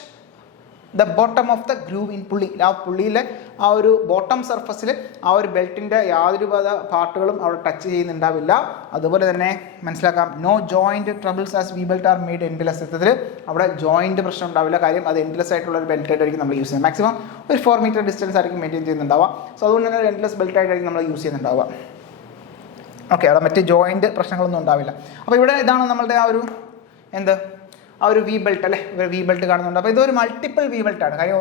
the bottom of the groove in pulley. ആ പുള്ളിയിലെ ആ ഒരു ബോട്ടം സർഫസിൽ ആ ഒരു ബെൽറ്റിൻ്റെ യാതൊരു പാർട്ടുകളും അവിടെ ടച്ച് ചെയ്യുന്നുണ്ടാവില്ല. അതുപോലെ തന്നെ മനസ്സിലാക്കാം, no joint troubles as V belt are made endless. എത്തത്തിൽ അവിടെ ജോയിൻറ്റ് പ്രശ്നം ഉണ്ടാവില്ല, കാര്യം അത് എൻഡ്ലെസ് ആയിട്ടുള്ള ഒരു ബെൽറ്റ് ആയിട്ടായിരിക്കും നമ്മൾ യൂസ് ചെയ്യുന്നത്. മാക്സിമം ഒരു 4 meter ഡിസ്റ്റൻസ് ആയിരിക്കും മെയിൻറ്റെയിൻ ചെയ്യുന്നുണ്ടാവുക. സോ അതുകൊണ്ട് തന്നെ ഒരു എൻഡ്ലെസ് ബെൽറ്റ് ആയിട്ടായിരിക്കും നമ്മൾ യൂസ് ചെയ്യുന്നുണ്ടാവുക. ഓക്കെ, അവിടെ മറ്റ് ജോയിൻറ്റ് പ്രശ്നങ്ങളൊന്നും ഉണ്ടാവില്ല. അപ്പോൾ ഇവിടെ ഇതാണ് നമ്മളുടെ ആ ഒരു ആ ഒരു വി ബെൽറ്റ് അല്ലേ, വി ബെൽറ്റ് കാണുന്നുണ്ട്. അപ്പോൾ ഇതൊരു മൾട്ടിപ്പിൾ വി ബെൽറ്റ് ആണ്. കാര്യം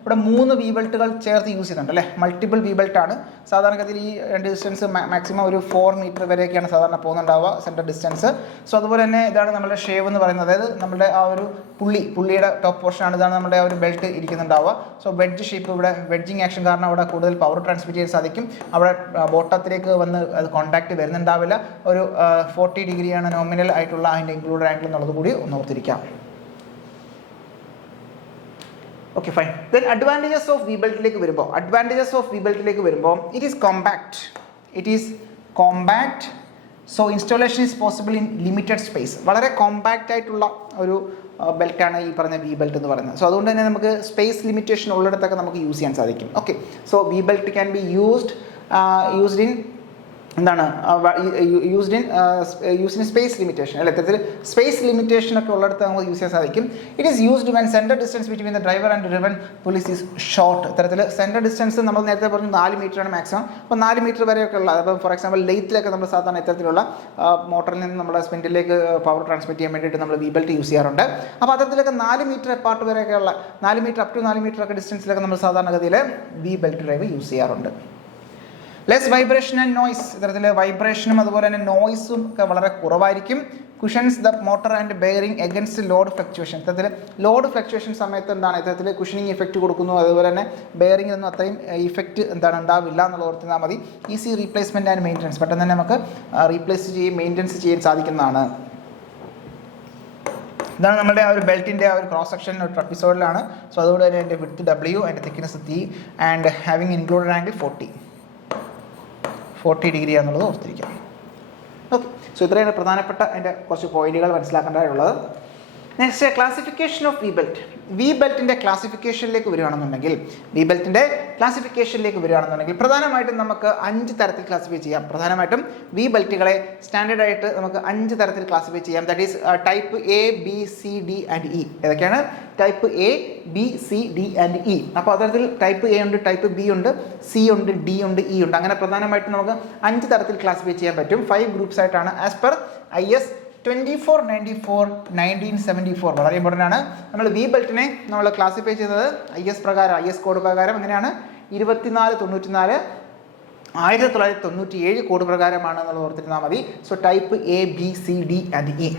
ഇവിടെ 3 വി ബെൽറ്റുകൾ ചേർത്ത് യൂസ് ചെയ്യുന്നുണ്ട് അല്ലേ, മൾട്ടിപ്പിൾ വി ബെൽറ്റ് ആണ്. സാധാരണഗതിയിൽ ഈ ഡിസ്റ്റൻസ് മാക്സിമം ഒരു 4 meter വരെയൊക്കെയാണ് സാധാരണ പോകുന്നുണ്ടാവുക സെൻട്രൽ ഡിസ്റ്റൻസ്. സോ അതുപോലെ തന്നെ ഇതാണ് നമ്മുടെ ഷേവ് എന്ന് പറയുന്നത്, അതായത് നമ്മുടെ ആ ഒരു പുള്ളിയുടെ ടോപ്പ് പോർഷനാണ്, ഇതാണ് നമ്മുടെ ആ ഒരു ബെൽറ്റ് ഇരിക്കുന്നുണ്ടാവുക. സോ വെഡ്ജ് ഷേപ്പ്, ഇവിടെ വെഡ്ജിങ് ആക്ഷൻ കാരണം അവിടെ കൂടുതൽ പവർ ട്രാൻസ്മിറ്റ് ചെയ്യാൻ സാധിക്കും. അവിടെ ബോട്ടത്തിലേക്ക് വന്ന് അത് കോൺടാക്ട് വരുന്നുണ്ടാവില്ല. ഒരു 40 degree ആണ് നോമിനൽ ആയിട്ടുള്ള അതിൻ്റെ ഇൻക്ലൂഡഡ് ആംഗിൾ എന്നുള്ളത് കൂടി ഒന്ന് ഓർത്തിരിക്കാം. Okay fine. Then advantages of V ബെൽറ്റിലേക്ക് വരുമ്പോൾ it is compact. So installation is possible in limited space. വളരെ കോമ്പാക്റ്റ് ആയിട്ടുള്ള ഒരു ബെൽറ്റാണ് ഈ പറഞ്ഞ വി ബെൽറ്റ് എന്ന് പറയുന്നത്. സോ അതുകൊണ്ട് തന്നെ നമുക്ക് സ്പേസ് ലിമിറ്റേഷൻ ഉള്ളിടത്തൊക്കെ നമുക്ക് യൂസ് ചെയ്യാൻ സാധിക്കും. Okay, so V belt can be used in എന്താണ് യൂസ്ഡ് ഇൻ സ്പേസ് ലിമിറ്റേഷൻ അല്ലെ, ഇത്തരത്തിൽ സ്പേസ് ലിമിറ്റേഷൻ ഒക്കെ ഉള്ളിടത്ത് നമുക്ക് യൂസ് ചെയ്യാൻ സാധിക്കും. It is used when centre distance between the driver and driven police is short. ഇത്തരത്തിൽ സെൻറ്റർ ഡിസ്റ്റൻസ് നമ്മൾ നേരത്തെ പറഞ്ഞു 4 മീറ്ററാണ് മാക്സിമം. അപ്പോൾ 4 മീറ്റർ വരെയൊക്കെ ഉള്ളത്, അപ്പോൾ ഫോർ എക്സാമ്പിൾ ലെയ്ത്തിലൊക്കെ നമ്മൾ സാധാരണ ഇത്തരത്തിലുള്ള മോട്ടറിൽ നിന്ന് നമ്മുടെ സ്പിൻഡിലേക്ക് പവർ ട്രാൻസ്മിറ്റ് ചെയ്യാൻ വേണ്ടിയിട്ട് നമ്മൾ വി ബെൽറ്റ് യൂസ് ചെയ്യാറുണ്ട്. അപ്പോൾ അത്തരത്തിലൊക്കെ 4 മീറ്റർ അപ്പാർട്ട് വരെയൊക്കെയുള്ള 4 മീറ്റർ അപ് ടു 4 മീറ്റർ ഒക്കെ ഡിസ്റ്റൻസിലൊക്കെ നമ്മൾ സാധാരണഗതിയിൽ വി ബെൽറ്റ് ഡ്രൈവ് യൂസ് ചെയ്യാറുണ്ട്. Less vibration and noise. ഇത്തരത്തിൽ വൈബ്രേഷനും അതുപോലെ തന്നെ നോയ്സും ഒക്കെ വളരെ കുറവായിരിക്കും. Cushions the motor and bearing against load fluctuation. ഇത്തരത്തിൽ ലോഡ് ഫ്ലക്ച്വേഷൻ സമയത്ത് ഇത്തരത്തിൽ കുഷനിങ് ഇഫക്റ്റ് കൊടുക്കുന്നു. അതുപോലെ തന്നെ ബെയറിംഗിനൊന്നും അത്രയും ഇഫക്റ്റ് ഉണ്ടാവില്ല എന്നുള്ള ഓർത്തിരുന്നാൽ മതി. Easy replacement and maintenance. പെട്ടെന്ന് തന്നെ നമുക്ക് മെയിൻ്റനൻസ് ചെയ്യാൻ സാധിക്കുന്നതാണ്. ഇതാണ് നമ്മുടെ ആ ഒരു ബെൽറ്റിൻ്റെ ആ ഒരു ക്രോസ് സെക്ഷൻ ഒരു ട്രപ്പിസോഡിലാണ്. സോ അതുകൊണ്ട് തന്നെ എൻ്റെ വിഡ്ത്ത് W, അതിൻ്റെ thickness T and having included angle 40 degree എന്നുള്ളത് ഓർത്തിരിക്കാം. ഓക്കെ, സോ ഇത്രയാണ് പ്രധാനപ്പെട്ട അതിൻ്റെ കുറച്ച് പോയിന്റുകൾ മനസ്സിലാക്കേണ്ടതായിട്ടുള്ളത്. Next, classification of V belt. V ബെൽറ്റിൻ്റെ ക്ലാസിഫിക്കേഷനിലേക്ക് വരികയാണെന്നുണ്ടെങ്കിൽ പ്രധാനമായിട്ടും നമുക്ക് 5 തരത്തിൽ ക്ലാസിഫൈ ചെയ്യാം. പ്രധാനമായിട്ടും വി ബെൽറ്റുകളെ സ്റ്റാൻഡേർഡ് ആയിട്ട് നമുക്ക് 5 തരത്തിൽ ക്ലാസിഫൈ ചെയ്യാം. That is type A, B, C, D and E. ഏതൊക്കെയാണ്? Type A, B, C, D and E. അപ്പോൾ അത്തരത്തിൽ ടൈപ്പ് A ഉണ്ട്, ടൈപ്പ് B ഉണ്ട്, C ഉണ്ട്, D ഉണ്ട്, E ഉണ്ട്. അങ്ങനെ പ്രധാനമായിട്ടും നമുക്ക് 5 തരത്തിൽ ക്ലാസിഫൈ ചെയ്യാൻ പറ്റും. 5 ഗ്രൂപ്പ്സ് ആയിട്ടാണ് ആസ് പെർ IS 2494/1974. വളരെ ഇമ്പോർട്ടൻ്റ് ആണ്. നമ്മൾ വി ബെൽറ്റിനെ നമ്മൾ ക്ലാസിഫൈ ചെയ്തത് IS കോഡ് പ്രകാരം എങ്ങനെയാണ്? 2494 1997 കോഡ് പ്രകാരമാണ് എന്നുള്ളത് ഓർത്തിരുന്നാൽ മതി. So type A, B, C, D and E.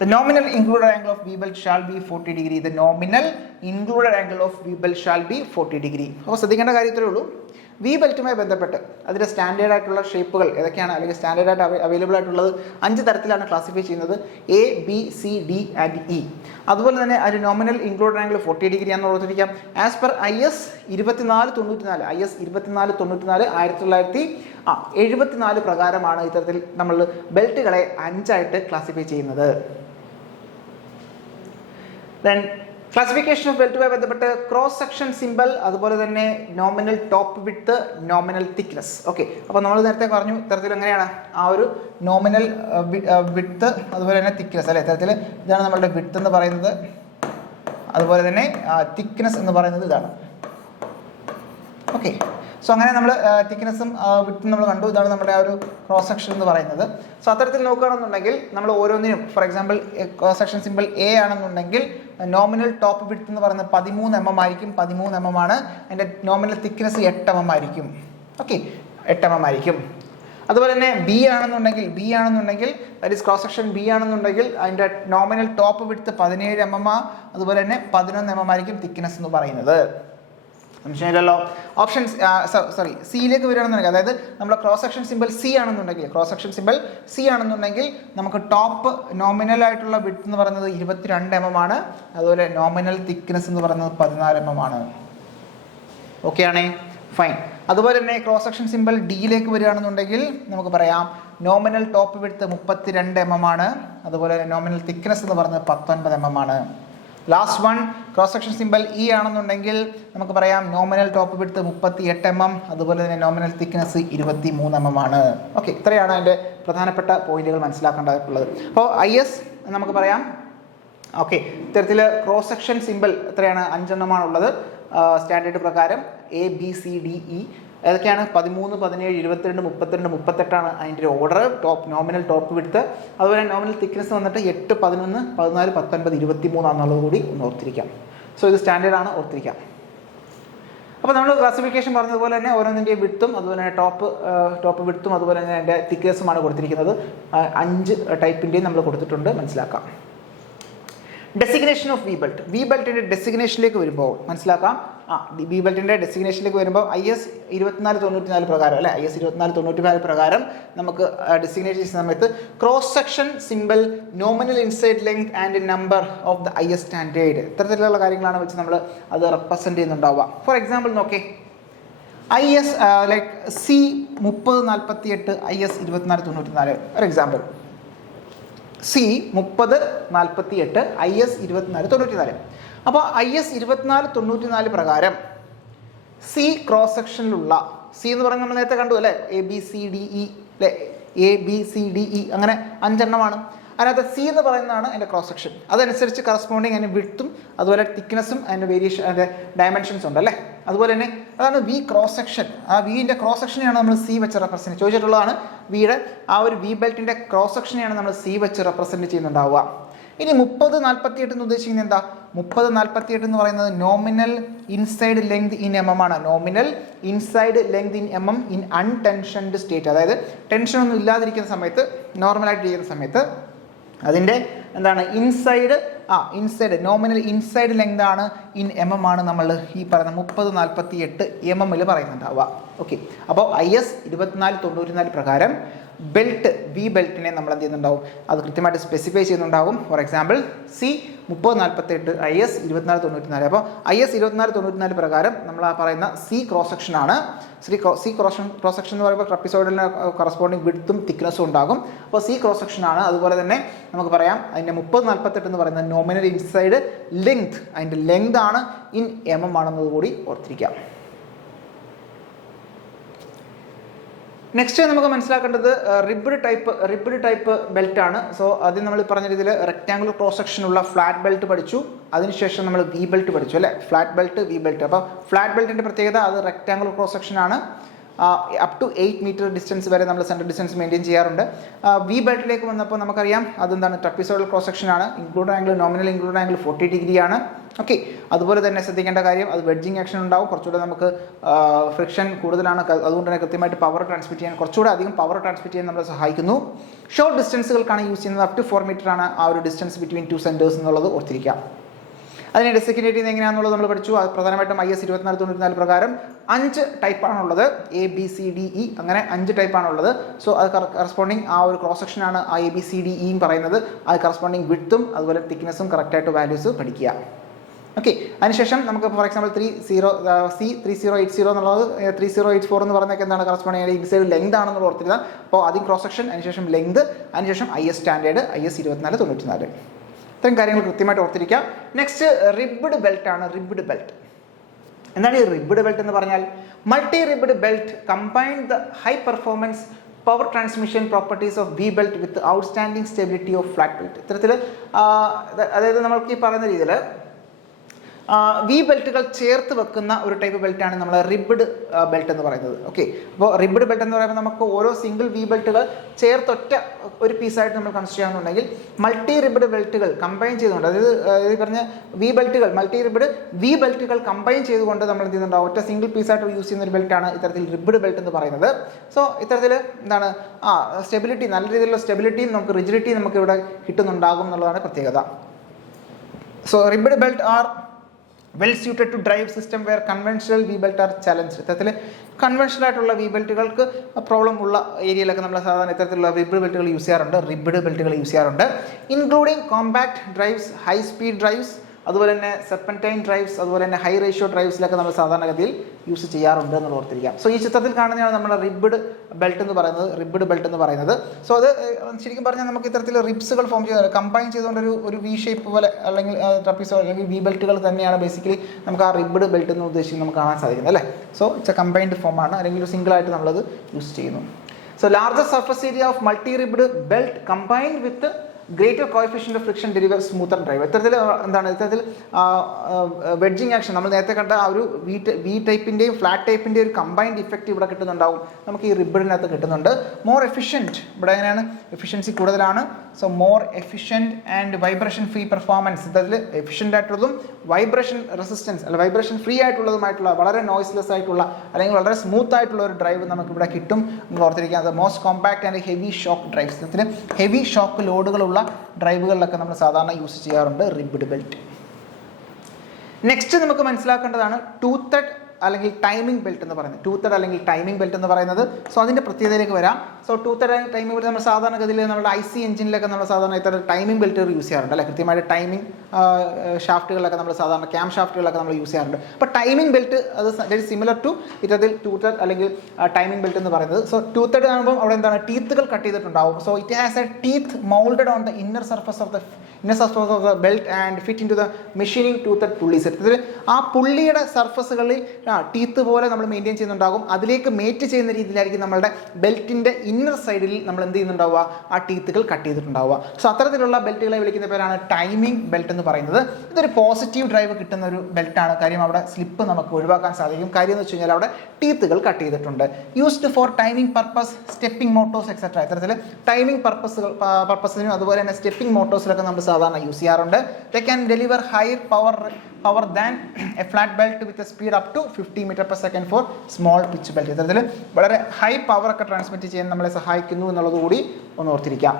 The nominal included angle of V belt shall be 40 degree. The nominal included angle of V belt shall be 40 degree. അപ്പോൾ ശ്രദ്ധിക്കേണ്ട കാര്യത്തിലേ ഉള്ളൂ, വി ബെൽറ്റുമായി ബന്ധപ്പെട്ട് അതിൻ്റെ സ്റ്റാൻഡേർഡ് ആയിട്ടുള്ള ഷേപ്പുകൾ ഏതൊക്കെയാണ്, അല്ലെങ്കിൽ സ്റ്റാൻഡേർഡ് ആയിട്ട് അവൈലബിൾ ആയിട്ടുള്ളത് 5 തരത്തിലാണ് ക്ലാസിഫൈ ചെയ്യുന്നത്. A, B, C, D and E. അതുപോലെ തന്നെ അതിന് നോമിനൽ ഇൻക്ലൂഡഡ് ആംഗിൾ 40 ഡിഗ്രി ആണെന്ന് ഓർത്തിരിക്കാം. ആസ് പെർ IS 2494 1974 പ്രകാരമാണ് ഇത്തരത്തിൽ നമ്മൾ ബെൽറ്റുകളെ 5 ആയിട്ട് ക്ലാസിഫൈ ചെയ്യുന്നത്. ദെൻ ക്ലാസിഫിക്കേഷൻ ഓഫ് ബെൽറ്റുമായി ബന്ധപ്പെട്ട് ക്രോസ് സെക്ഷൻ സിമ്പിൾ, അതുപോലെ തന്നെ nominal top width, nominal thickness. Okay, അപ്പോൾ നമ്മൾ നേരത്തെ പറഞ്ഞു ഇത്തരത്തിൽ എങ്ങനെയാണ് ആ ഒരു നോമിനൽ വിഡ്ത്ത് അതുപോലെ തന്നെ തിക്നെസ് അല്ലേ. ഇത്തരത്തിൽ ഇതാണ് നമ്മളുടെ വിഡ്ത്ത് എന്ന് പറയുന്നത്, അതുപോലെ തന്നെ തിക്നെസ് എന്ന് പറയുന്നത് ഇതാണ്. ഓക്കെ, സോ അങ്ങനെ നമ്മൾ തിക്നെസ്സും വിഡ്ത്തും നമ്മൾ കണ്ടു. ഇതാണ് നമ്മുടെ ആ ഒരു ക്രോസ് സെക്ഷൻ എന്ന് പറയുന്നത്. സോ അത്തരത്തിൽ നോക്കുകയാണെന്നുണ്ടെങ്കിൽ നമ്മൾ ഓരോന്നിനും for example cross section simple A ആണെന്നുണ്ടെങ്കിൽ നോമിനൽ ടോപ്പ് വിഡ്ത്ത് എന്ന് പറയുന്നത് 13 mm ആയിരിക്കും. 13 mm ആണ്. അതിൻ്റെ നോമിനൽ തിക്നെസ് 8 mm ആയിരിക്കും. ഓക്കെ, 8 mm ആയിരിക്കും. അതുപോലെ തന്നെ B ആണെന്നുണ്ടെങ്കിൽ that is cross section B ആണെന്നുണ്ടെങ്കിൽ അതിൻ്റെ നോമിനൽ ടോപ്പ് വിഡ്ത്ത് 17 mm, അതുപോലെ തന്നെ 11 mm ആയിരിക്കും തിക്നെസ് എന്ന് പറയുന്നത്. സംശയമില്ലല്ലോ. ഓപ്ഷൻസ് സിയിലേക്ക് വരികയാണെന്നുണ്ടെങ്കിൽ, അതായത് നമ്മുടെ ക്രോസ് സെക്ഷൻ സിമ്പിൾ C ആണെന്നുണ്ടെങ്കിൽ നമുക്ക് ടോപ്പ് നോമിനൽ ആയിട്ടുള്ള വിഡ്ത്ത് എന്ന് പറയുന്നത് 22 mm ആണ്. അതുപോലെ നോമിനൽ തിക്നെസ് എന്ന് പറയുന്നത് 14 mm ആണ്. ഓക്കെ ആണേ, ഫൈൻ. അതുപോലെ തന്നെ ക്രോസ് സെക്ഷൻ സിമ്പിൾ ഡിയിലേക്ക് വരികയാണെന്നുണ്ടെങ്കിൽ നമുക്ക് പറയാം നോമിനൽ ടോപ്പ് വിഡ്ത്ത് 32 mm ആണ്. അതുപോലെ തന്നെ നോമിനൽ തിക്നെസ് എന്ന് പറയുന്നത് 19 mm ആണ്. Last one cross section simple E ആണെന്നുണ്ടെങ്കിൽ നമുക്ക് പറയാം നോമിനൽ ടോപ്പ് വിഡ്ത്ത് 38 mm, അതുപോലെ തന്നെ നോമിനൽ തിക്നെസ് 23 mm ആണ്. ഓക്കെ, ഇത്രയാണ് അതിൻ്റെ പ്രധാനപ്പെട്ട പോയിന്റുകൾ മനസ്സിലാക്കേണ്ടതായിട്ടുള്ളത്. അപ്പോൾ IS നമുക്ക് പറയാം. ഓക്കെ, ഇത്തരത്തിൽ ക്രോസ് സെക്ഷൻ സിമ്പിൾ എത്രയാണ്? 5 എണ്ണമാണ് ഉള്ളത് സ്റ്റാൻഡേർഡ് പ്രകാരം. A, B, C, D, E ഏതൊക്കെയാണ്? 13, 17, 22, 32, 38 അതിൻ്റെ ഒരു ഓർഡർ. നോമിനൽ ടോപ്പ് വിഡ്ത്ത്, അതുപോലെ നോമിനൽ തിക്നെസ് വന്നിട്ട് 8, 11, 14, 19, 23 എന്നുള്ളത് കൂടി ഒന്ന് ഓർത്തിരിക്കാം. സോ ഇത് സ്റ്റാൻഡേർഡ് ആണ്, ഓർത്തിരിക്കാം. അപ്പോൾ നമ്മൾ ക്ലാസിഫിക്കേഷൻ പറഞ്ഞതുപോലെ തന്നെ ഓരോന്നിൻ്റെയും വിഡ്ത്തും അതുപോലെ തന്നെ ടോപ്പ് വിഡ്ത്തും അതുപോലെ തന്നെ അതിൻ്റെ തിക്നെസ്സുമാണ് കൊടുത്തിരിക്കുന്നത്. 5 ടൈപ്പിൻ്റെയും നമ്മൾ കൊടുത്തിട്ടുണ്ട്, മനസ്സിലാക്കാം. ഡെസിഗ്നേഷൻ ഓഫ് വി ബെൽറ്റിൻ്റെ ഡെസിഗ്നേഷനിലേക്ക് വരുമ്പോൾ മനസ്സിലാക്കാം. വി ബെൽറ്റിൻ്റെ ഡെസിഗ്നേഷനിലേക്ക് വരുമ്പോൾ IS 2494 പ്രകാരം അല്ലെ, IS 2494 പ്രകാരം നമുക്ക് ഡെസിഗ്നേറ്റ് ചെയ്യുന്ന സമയത്ത് cross section simple, nominal inside length and number of the IS standard, ഇത്തരത്തിലുള്ള കാര്യങ്ങളാണ് വെച്ച് നമ്മൾ അത് റെപ്രസെൻറ്റ് ചെയ്യുന്നുണ്ടാവുക. ഫോർ എക്സാമ്പിൾ നോക്കേ, IS ലൈക്ക് C 3048 IS 2494 ഒരു എക്സാമ്പിൾ. C 3048 IS 2494. അപ്പോൾ IS 2494 പ്രകാരം C ക്രോസ് സെക്ഷനിലുള്ള, C എന്ന് പറയുന്നത് നമ്മൾ നേരത്തെ കണ്ടു അല്ലേ, ABCDE അല്ലേ, ABCDE അങ്ങനെ 5 എണ്ണമാണ്. അതിനകത്ത് C എന്ന് പറയുന്നതാണ് അതിൻ്റെ ക്രോസ് സെക്ഷൻ. അതനുസരിച്ച് കറസ്പോണ്ടിങ് അതിൻ്റെ വിഡ്ത്തും അതുപോലെ തിക്നെസ്സും അതിൻ്റെ വേരിയേഷൻ, അതിൻ്റെ ഡയമെൻഷൻസ് ഉണ്ട് അല്ലേ. അതുപോലെ തന്നെ അതാണ് V ക്രോസ് സെക്ഷൻ. ആ വിൻ്റെ ക്രോസ് സെക്ഷനെയാണ് നമ്മൾ C വെച്ച് റെപ്രസെൻറ്റ് ചോദിച്ചിട്ടുള്ളതാണ്. വിയുടെ ആ ഒരു V ബെൽറ്റിൻ്റെ ക്രോസ് സെക്ഷനെയാണ് നമ്മൾ C വെച്ച് റെപ്രസെൻറ്റ് ചെയ്യുന്നുണ്ടാവുക. ഇനി 3048 എന്ന് ഉദ്ദേശിക്കുന്നത് എന്താ? 3048 എന്ന് പറയുന്നത് nominal inside length in mm ആണ്. Nominal inside length in mm in untensioned state, അതായത് ടെൻഷനൊന്നും ഇല്ലാതിരിക്കുന്ന സമയത്ത്, നോർമലായിട്ട് ചെയ്യുന്ന സമയത്ത് അതിൻ്റെ എന്താണ് ഇൻസൈഡ് നോമിനൽ ഇൻസൈഡ് ലെങ്ത് ആണ് ഇൻ mm ആണ് നമ്മൾ ഈ പറയുന്ന 3048 mm പറയുന്നുണ്ടാവുക. ഓക്കെ, അപ്പോൾ IS 2494 പ്രകാരം ബെൽറ്റ് V ബെൽറ്റിനെ നമ്മൾ എന്ത് ചെയ്യുന്നുണ്ടാവും, അത് കൃത്യമായിട്ട് സ്പെസിഫൈ ചെയ്യുന്നുണ്ടാവും. For example C 3048 IS 2494. അപ്പോൾ IS 2494 പ്രകാരം നമ്മൾ ആ പറയുന്ന C ക്രോസ് സെക്ഷൻ ആണ്. C ക്രോസ് സെക്ഷൻ എന്ന് പറയുമ്പോൾ ട്രപ്പിസോയിഡിന് കറസ്പോണ്ടിങ് വിഡ്ത്തും തിക്നെസ്സും ഉണ്ടാകും. അപ്പോൾ C ക്രോസ് സെക്ഷൻ ആണ്. അതുപോലെ തന്നെ നമുക്ക് പറയാം അതിൻ്റെ 3048 എന്ന് പറയുന്നത് നോമിനൽ ഇൻസൈഡ് ലെങ്ത്, അതിൻ്റെ ലെങ്ത് ആണ് ഇൻ mm ആണെന്നത് കൂടി ഓർത്തിരിക്കാം. നെക്സ്റ്റ് നമുക്ക് മനസ്സിലാക്കേണ്ടത് റിബ്ഡ് ടൈപ്പ് ബെൽറ്റ് ആണ്. സോ ആദ്യം നമ്മൾ പറഞ്ഞ രീതിയിൽ റെക്ടാങ്കുലർ ക്രോസ് സെക്ഷനുള്ള ഫ്ലാറ്റ് ബെൽറ്റ് പഠിച്ചു. അതിനുശേഷം നമ്മൾ V ബെൽറ്റ് പഠിച്ചു അല്ലേ, ഫ്ലാറ്റ് ബെൽറ്റ് V ബെൽറ്റ്. അപ്പോൾ ഫ്ലാറ്റ് ബെൽറ്റിൻ്റെ പ്രത്യേകത അത് റെക്ടാങ്കുലർ ക്രോസ് സെക്ഷൻ ആണ്. അപ് ടു 8 മീറ്റർ ഡിസ്റ്റൻസ് വരെ നമ്മൾ സെൻട്രൽ ഡിസ്റ്റൻസ് മെയിൻറ്റെയിൻ ചെയ്യാറുണ്ട്. V ബെൽറ്റിലേക്ക് വന്നപ്പോൾ നമുക്കറിയാം അതെന്താണ്, ട്രപ്പിസോയിഡൽ ക്രോസ് സെക്ഷൻ ആണ്. Include angle, nominal include angle 40 degree ആണ്. ഓക്കെ, അതുപോലെ തന്നെ ശ്രദ്ധിക്കേണ്ട കാര്യം അത് വെഡ്ജിങ് ആക്ഷൻ ഉണ്ടാവും. കുറച്ചുകൂടെ നമുക്ക് ഫ്രിക്ഷൻ കൂടുതലാണ്, അതുകൊണ്ട് തന്നെ കൃത്യമായിട്ട് പവർ ട്രാൻസ്മിറ്റ് ചെയ്യാൻ, കുറച്ചുകൂടെ അധികം പവർ ട്രാൻസ്മിറ്റ് ചെയ്യാൻ നമ്മളെ സഹായിക്കുന്നു. ഷോർട്ട് ഡിസ്റ്റൻസുകൾക്കാണ് യൂസ് ചെയ്യുന്നത്. അപ് ടു 4 മീറ്റർ ആണ് ആ ഒരു ഡിസ്റ്റൻസ് ബിറ്റ്വീൻ 2 സെൻറ്റേഴ്സ് എന്നുള്ളത് ഓർത്തിരിക്കാം. അതിനെ ഡെസിഗ്നേറ്റ് ചെയ്യുന്നത് എങ്ങനെയാണെന്നുള്ളത് നമ്മൾ പഠിച്ചു. അത് പ്രധാനമായിട്ടും IS 2494 പ്രകാരം 5 ടൈപ്പാണുള്ളത്. ABCDE അങ്ങനെ 5 ടൈപ്പാണുള്ളത്. സോ അത് കറസ്പോണ്ടിങ് ആ ഒരു ക്രോസ് സെക്ഷനാണ് ആ ABCDE പറയുന്നത്. അത് കറസ്പോണ്ടിങ് വിഡ്ത്തും അതുപോലെ തിക്നെസ്സും കറക്റ്റായിട്ട് വാല്യൂസ് പഠിക്കുക. ഓക്കെ, അതിനുശേഷം നമുക്ക് ഫോർ എക്സാമ്പിൾ C 3080 എന്നുള്ളത് 3084 എന്ന് പറയുന്നതൊക്കെ എന്താണ്, കറസ്പോണ്ടിങ് ഇൻസൈഡ് ലെങ്ത് ആണെന്നുള്ള ഓർത്തിരുന്നത്. അപ്പോൾ ആദ്യം ക്രോസ് സെക്ഷൻ, അതിനുശേഷം ലെങ്ത്, അതിനുശേഷം IS സ്റ്റാൻഡേർഡ് IS 2494. ഇത്രയും കാര്യങ്ങൾ കൃത്യമായിട്ട് ഓർത്തിരിക്കാം. നെക്സ്റ്റ് റിബ്ഡ് ബെൽറ്റ് ആണ്. റിബ്ഡ് ബെൽറ്റ് എന്താണ്? ഈ റിബ്ഡ് ബെൽറ്റ് എന്ന് പറഞ്ഞാൽ multi ribbed belt combine the high performance power transmission properties of V belt with outstanding stability of flat belt. ഇത്തരത്തിൽ അതായത് നമ്മൾക്ക് ഈ പറയുന്ന രീതിയിൽ V ബെൽറ്റുകൾ ചേർത്ത് വെക്കുന്ന ഒരു ടൈപ്പ് ബെൽറ്റാണ് നമ്മൾ റിബ്ഡ് ബെൽറ്റ് എന്ന് പറയുന്നത്. ഓക്കെ, അപ്പോൾ റിബ്ഡ് ബെൽറ്റ് എന്ന് പറയുമ്പോൾ നമുക്ക് ഓരോ സിംഗിൾ V ബെൽറ്റുകൾ ചേർത്തൊറ്റ ഒരു പീസായിട്ട് നമ്മൾ കൺസിഡർ ചെയ്യുകയാണെന്നുണ്ടെങ്കിൽ മൾട്ടി റിബ്ഡ് ബെൽറ്റുകൾ കമ്പൈൻ ചെയ്തുകൊണ്ട്, അതായത് ഈ പറഞ്ഞ V ബെൽറ്റുകൾ മൾട്ടി റിബ്ഡ് V ബെൽറ്റുകൾ കമ്പൈൻ ചെയ്തുകൊണ്ട് നമ്മൾ എന്ത് ചെയ്യുന്നുണ്ടാവും, ഒറ്റ സിംഗിൾ പീസായിട്ട് യൂസ് ചെയ്യുന്ന ഒരു ബെൽറ്റാണ് ഇത്തരത്തിൽ റിബ്ഡ് ബെൽറ്റ് എന്ന് പറയുന്നത്. സോ ഇത്തരത്തിൽ എന്താണ് സ്റ്റെബിലിറ്റി, നല്ല രീതിയിലുള്ള സ്റ്റെബിലിറ്റിയും നമുക്ക് റിജിഡിറ്റിയും നമുക്ക് ഇവിടെ കിട്ടുന്നുണ്ടാകും എന്നുള്ളതാണ് പ്രത്യേകത. So ribbed belt are well suited to drive system where conventional V belt are challenge. ഇത്തരത്തിൽ കൺവെൻഷണൽ ആയിട്ടുള്ള V ബെൽറ്റുകൾക്ക് പ്രോബ്ലം ഉള്ള ഏരിയയിലൊക്കെ നമ്മൾ സാധാരണ ഇത്തരത്തിലുള്ള റിബ്ഡ് ബെൽറ്റുകൾ യൂസ് ചെയ്യാറുണ്ട്, റിബ്ഡ് ബെൽറ്റുകൾ യൂസ് ചെയ്യാറുണ്ട്. Including compact drives, high speed drives, അതുപോലെ തന്നെ സെർപ്പൻറ്റൈൻ ഡ്രൈവ്സ്, അതുപോലെ തന്നെ ഹൈ റേഷ്യോ ഡ്രൈവ്സിലൊക്കെ നമ്മൾ സാധാരണഗതിയിൽ യൂസ് ചെയ്യാറുണ്ട് എന്ന് ഓർത്തിരിക്കാം. സോ ഈ ചിത്രത്തിൽ കാണുന്നതാണ് നമ്മുടെ റിബ്ഡ് ബെൽറ്റ് എന്ന് പറയുന്നത്. സോ അത് ശരിക്കും പറഞ്ഞാൽ നമുക്ക് ഇത്തരത്തിൽ റിബ്സുകൾ ഫോം ചെയ്ത് കമ്പൈൻ ചെയ്തുകൊണ്ട് ഒരു V ഷേപ്പ് പോലെ അല്ലെങ്കിൽ ട്രപ്പീസോ അല്ലെങ്കിൽ V ബെൽറ്റുകൾ തന്നെയാണ് ബേസിക്കലി നമുക്ക് ആ റിബ്ഡ് ബെൽറ്റ് എന്ന് ഉദ്ദേശിച്ച് നമുക്ക് കാണാൻ സാധിക്കുന്നത് അല്ലേ. So it's A combined form ആണ്, അല്ലെങ്കിൽ ഒരു സിംഗിളായിട്ട് നമ്മളത് യൂസ് ചെയ്യുന്നു. So larger surface area of multi ribbed belt combined with greater coefficient of friction deliver smoother drive. ഇത്തരത്തിൽ വെഡ്ജിങ് ആക്ഷൻ നമ്മൾ നേരത്തെ കണ്ട ആ ഒരു V ടൈപ്പിൻ്റെയും ഫ്ലാറ്റ് ടൈപ്പിൻ്റെയും ഒരു കമ്പൈൻഡ് ഇഫക്റ്റ് ഇവിടെ കിട്ടുന്നുണ്ടാവും, നമുക്ക് ഈ റിബ്ഡിനകത്ത് കിട്ടുന്നുണ്ട്. മോർ എഫിഷ്യൻറ്റ്, ഇവിടെ എങ്ങനെയാണ് എഫിഷ്യൻസി കൂടുതലാണ്. So more efficient and vibration free performance. ഇത്തരത്തിൽ എഫിഷ്യൻ്റ് ആയിട്ടുള്ളതും വൈബ്രേഷൻ റെസിസ്റ്റൻസ് അല്ല വൈബ്രേഷൻ ഫ്രീ ആയിട്ടുള്ളതുമായിട്ടുള്ള വളരെ നോയ്സ്ലെസ് ആയിട്ടുള്ള അല്ലെങ്കിൽ വളരെ സ്മൂത്ത് ആയിട്ടുള്ള ഒരു ഡ്രൈവ് നമുക്ക് ഇവിടെ കിട്ടും എന്ന് ഓർത്തിരിക്കുക. അത് most compact and heavy shock drives. ഇത്തരത്തിൽ ഹെവി ഷോക്ക് ലോഡുകളുള്ള പോലുള്ള ഡ്രൈവുകളിലൊക്കെ നമ്മൾ സാധാരണ യൂസ് ചെയ്യാറുണ്ട് റിബ്ഡ് ബെൽറ്റ്. നെക്സ്റ്റ് നമുക്ക് മനസ്സിലാക്കേണ്ടതാണ് ടൂത്തഡ് അല്ലെങ്കിൽ ടൈമിംഗ് ബെൽറ്റ് എന്ന് പറയുന്നത്. ടൂത്തഡ് അല്ലെങ്കിൽ ടൈമിംഗ് ബെൽറ്റ് എന്ന് പറയുന്നത് സോ അതിൻ്റെ പ്രത്യേകതയിലേക്ക് വരാം. സോ ടൂത്തഡ് ടൈമിംഗ് ബെൽറ്റ് നമ്മൾ സാധാരണഗതിയിൽ നമ്മുടെ IC എഞ്ചിനിലൊക്കെ നമ്മൾ സാധാരണ ഇത്തരം ടൈമിംഗ് ബെൽറ്റുകൾ യൂസ് ചെയ്യാറുണ്ട് അല്ലെ. കൃത്യമായിട്ട് ടൈമിംഗ് ഷാഫ്റ്റുകളിലൊക്കെ നമ്മൾ സാധാരണ ക്യാം ഷാഫ്റ്റുകളൊക്കെ നമ്മൾ യൂസ് ചെയ്യാറുണ്ട്. അപ്പോൾ ടൈമിംഗ് ബെൽറ്റ് അത് വെരി സിമിലർ ടു ഇത്തരത്തിൽ ടൂത്തഡ് അല്ലെങ്കിൽ ടൈമിംഗ് ബെൽറ്റ് എന്ന് പറയുന്നത്. സോ ടൂത്തഡ് ആകുമ്പോൾ അവിടെ എന്താണ് ടീത്തുകൾ കട്ട് ചെയ്തിട്ടുണ്ടാവും. So it has a teeth moulded on the inner surface of the belt and fit in to the machining toothed pulleys. ആ പുള്ളിയുടെ സർഫസുകളിൽ ടീത്ത് പോലെ നമ്മൾ മെയിൻറ്റെയിൻ ചെയ്യുന്നുണ്ടാകും. അതിലേക്ക് മേറ്റ് ചെയ്യുന്ന രീതിയിലായിരിക്കും നമ്മളുടെ ബെൽറ്റിൻ്റെ ഇന്നർ സൈഡിൽ നമ്മൾ എന്ത് ചെയ്യുന്നുണ്ടാവുക, ആ ടീത്തുകൾ കട്ട് ചെയ്തിട്ടുണ്ടാവുക. സോ അത്തരത്തിലുള്ള ബെൽറ്റുകളെ വിളിക്കുന്ന പേരാണ് ടൈമിംഗ് ബെൽറ്റ് എന്ന് പറയുന്നത്. ഇതൊരു പോസിറ്റീവ് ഡ്രൈവ് കിട്ടുന്ന ഒരു ബെൽറ്റാണ്. കാര്യം അവിടെ സ്ലിപ്പ് നമുക്ക് ഒഴിവാക്കാൻ സാധിക്കും. കാര്യം എന്ന് വെച്ച് കഴിഞ്ഞാൽ അവിടെ ടീത്തുകൾ കട്ട് ചെയ്തിട്ടുണ്ട്. Used for timing purpose, stepping motors etcetera. ഇത്തരത്തിൽ ടൈമിംഗ് പർപ്പസിനും അതുപോലെ തന്നെ സ്റ്റെപ്പിംഗ് മോട്ടോഴ്സിലൊക്കെ നമ്മൾ സാധാരണ യൂസ് ചെയ്യാറുണ്ട്. They can deliver higher power than a flat belt with a speed up to 50 m/s for small pitch belt. ഇത്തരത്തിൽ വളരെ ഹൈ പവർ ഒക്കെ ട്രാൻസ്മിറ്റ് ചെയ്യാൻ നമ്മളെ സഹായിക്കുന്നു എന്നുള്ളത് കൂടി ഒന്ന് ഓർത്തിരിക്കാം.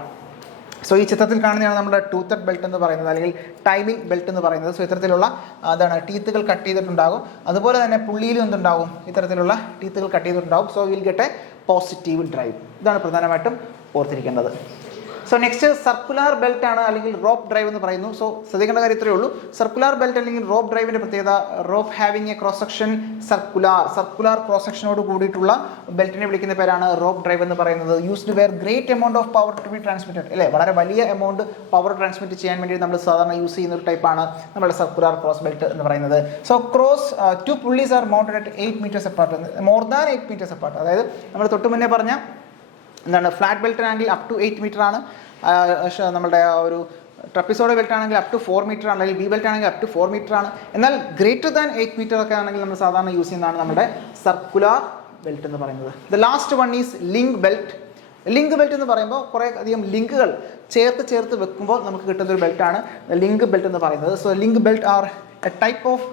സോ ഈ ചിത്രത്തിൽ കാണുന്നതാണ് നമ്മുടെ ടൂത്തഡ് ബെൽറ്റ് എന്ന് പറയുന്നത് അല്ലെങ്കിൽ ടൈമിംഗ് ബെൽറ്റ് എന്ന് പറയുന്നത്. സോ ഇത്തരത്തിലുള്ള എന്താണ് ടീത്തുകൾ കട്ട് ചെയ്തിട്ടുണ്ടാകും. അതുപോലെ തന്നെ പുള്ളിയിലും എന്തുണ്ടാകും, ഇത്തരത്തിലുള്ള ടീത്തുകൾ കട്ട് ചെയ്തിട്ടുണ്ടാകും. So will get A positive drive. ഇതാണ് പ്രധാനമായിട്ടും ഓർത്തിരിക്കേണ്ടത്. സോ നെക്സ്റ്റ് സർക്കുലാർ ബെൽറ്റ് ആണ് അല്ലെങ്കിൽ റോപ്പ് ഡ്രൈവ് എന്ന് പറയുന്നു. സോ ശ്രദ്ധിക്കേണ്ട കാര്യം ഇത്രയേ ഉള്ളൂ. സർക്കുലാർ ബെൽറ്റ് അല്ലെങ്കിൽ റോപ്പ് ഡ്രൈവിൻ്റെ പ്രത്യേകത rope having a cross section circular cross സെക്ഷനോട് കൂടിയിട്ടുള്ള ബെൽറ്റിനെ വിളിക്കുന്ന പേരാണ് റോപ്പ് ഡ്രൈവ് എന്ന് പറയുന്നത്. Used where great amount of power to be transmitted അല്ലേ. വളരെ വലിയ എമൗണ്ട് പവർ ട്രാൻസ്മിറ്റ് ചെയ്യാൻ വേണ്ടി നമ്മൾ സാധാരണ യൂസ് ചെയ്യുന്ന ഒരു ടൈപ്പാണ് നമ്മുടെ സർക്കുലാർ ക്രോസ് ബെൽറ്റ് എന്ന് പറയുന്നത്. So two pulleys are mounted at 8 meters apart, more than 8 meters apart. അതായത് നമ്മൾ തൊട്ട് മുന്നേ പറഞ്ഞ എന്താണ് ഫ്ലാറ്റ് ബെൽറ്റിനാണെങ്കിൽ അപ് ടു 8 meter ആണ്. നമ്മുടെ ഒരു ട്രപ്പിസോഡ് ബെൽറ്റ് ആണെങ്കിൽ അപ് ടു 4 meter ആണ്. അല്ലെങ്കിൽ ബി ബെൽറ്റ് ആണെങ്കിൽ അപ് ടു 4 meter ആണ്. എന്നാൽ ഗ്രേറ്റർ ദാൻ 8 meter ഒക്കെ ആണെങ്കിൽ നമ്മൾ സാധാരണ യൂസ് ചെയ്യുന്നതാണ് നമ്മുടെ സർക്കുലാർ ബെൽറ്റ് എന്ന് പറയുന്നത്. The last one is link belt. Link belt എന്ന് പറയുമ്പോൾ കുറേ അധികം ലിങ്കുകൾ ചേർത്ത് വെക്കുമ്പോൾ നമുക്ക് കിട്ടുന്ന ഒരു ബെൽറ്റാണ് ലിങ്ക് ബെൽറ്റ് എന്ന് പറയുന്നത്. So link belt R A type of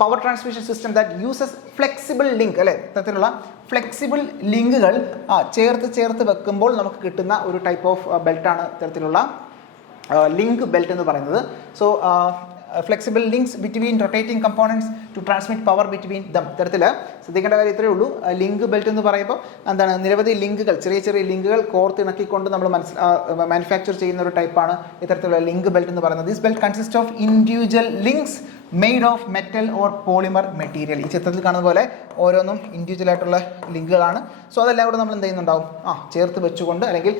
power transmission system that uses flexible link അല്ലേ. ഇത്തരത്തിലുള്ള ഫ്ലെക്സിബിൾ ലിങ്കുകൾ ചേർത്ത് വെക്കുമ്പോൾ നമുക്ക് കിട്ടുന്ന ഒരു ടൈപ്പ് ഓഫ് ബെൽറ്റാണ് ഇത്തരത്തിലുള്ള ലിങ്ക് ബെൽറ്റ് എന്ന് പറയുന്നത്. So flexible links between rotating components to transmit power between them. ഇത്തരത്തിൽ ശ്രദ്ധിക്കേണ്ട കാര്യം ഇത്രയേ ഉള്ളൂ. ലിങ്ക് ബെൽറ്റ് എന്ന് പറയുമ്പോൾ എന്താണ് നിരവധി ലിങ്കുകൾ ചെറിയ ലിങ്കുകൾ കോർത്തിണക്കിക്കൊണ്ട് നമ്മൾ മാനുഫാക്ചർ ചെയ്യുന്ന ഒരു ടൈപ്പാണ് ഇത്തരത്തിലുള്ള ലിങ്ക് ബെൽറ്റ് എന്ന് പറയുന്നത്. This belt consist of individual links made of metal or polymer material. ഈ ചിത്രത്തിൽ കാണുന്ന പോലെ ഓരോന്നും ഇൻഡിവിജ്വൽ ആയിട്ടുള്ള ലിങ്കുകളാണ്. സോ അതെല്ലാം കൂടെ നമ്മൾ എന്ത് ചെയ്യുന്നുണ്ടാവും, ചേർത്ത് വെച്ചുകൊണ്ട് അല്ലെങ്കിൽ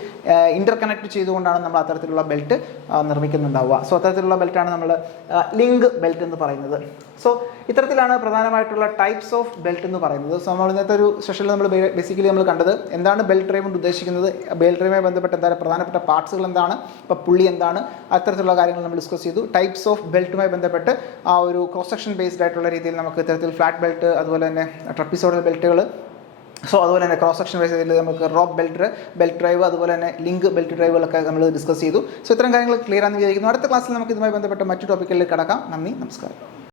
ഇൻ്റർ കണക്ട് ചെയ്തുകൊണ്ടാണ് നമ്മൾ അത്തരത്തിലുള്ള ബെൽറ്റ് നിർമ്മിക്കുന്നുണ്ടാവുക. സോ അത്തരത്തിലുള്ള ബെൽറ്റാണ് നമ്മൾ ലിങ്ക് ബെൽറ്റ് എന്ന് പറയുന്നത്. സോ ഇത്തരത്തിലാണ് പ്രധാനമായിട്ടുള്ള ടൈപ്സ് ഓഫ് ബെൽറ്റ് എന്ന് പറയുന്നത്. സോ നമ്മൾ ഇന്നത്തെ ഒരു സെഷനിൽ നമ്മൾ ബേസിക്കലി നമ്മൾ കണ്ടത് എന്താണ് ബെൽറ്റ് ഡ്രൈവ് കൊണ്ട് ഉദ്ദേശിക്കുന്നത്, ബെൽറ്റ് ഡ്രൈവുമായി ബന്ധപ്പെട്ട എന്താണ് പ്രധാനപ്പെട്ട പാർട്സുകൾ എന്താണ്, ഇപ്പോൾ പുള്ളി എന്താണ്, അത്തരത്തിലുള്ള കാര്യങ്ങൾ നമ്മൾ ഡിസ്കസ് ചെയ്തു. ടൈപ്സ് ഓഫ് ബെൽറ്റുമായി ബന്ധപ്പെട്ട് ആ ഒരു ക്രോസ് സെക്ഷൻ ബേസ്ഡ് ആയിട്ടുള്ള രീതിയിൽ നമുക്ക് ഇത്തരത്തിൽ ഫ്ലാറ്റ് ബെൽറ്റ്, അതുപോലെ തന്നെ ട്രപ്പിസോഡൽ ബെൽറ്റുകൾ, സോ അതുപോലെ തന്നെ ക്രോസ് സെക്ഷൻ ബേസ് ചെയ്തിൽ നമുക്ക് റോപ്പ് ബെൽറ്റ് ഡ്രൈവ്, അതുപോലെ തന്നെ ലിങ്ക് ബെൽറ്റ് ഡ്രൈവുകളൊക്കെ നമ്മൾ ഡിസ്കസ് ചെയ്തു. സോ ഇത്തരം കാര്യങ്ങൾ ക്ലിയർ ആണെന്ന് വിചാരിക്കുന്നു. അടുത്ത ക്ലാസ്സിൽ നമുക്ക് ഇതുമായി ബന്ധപ്പെട്ട മറ്റു ടോപ്പിക്കുകളിൽ കടക്കാം. നന്ദി, നമസ്കാരം.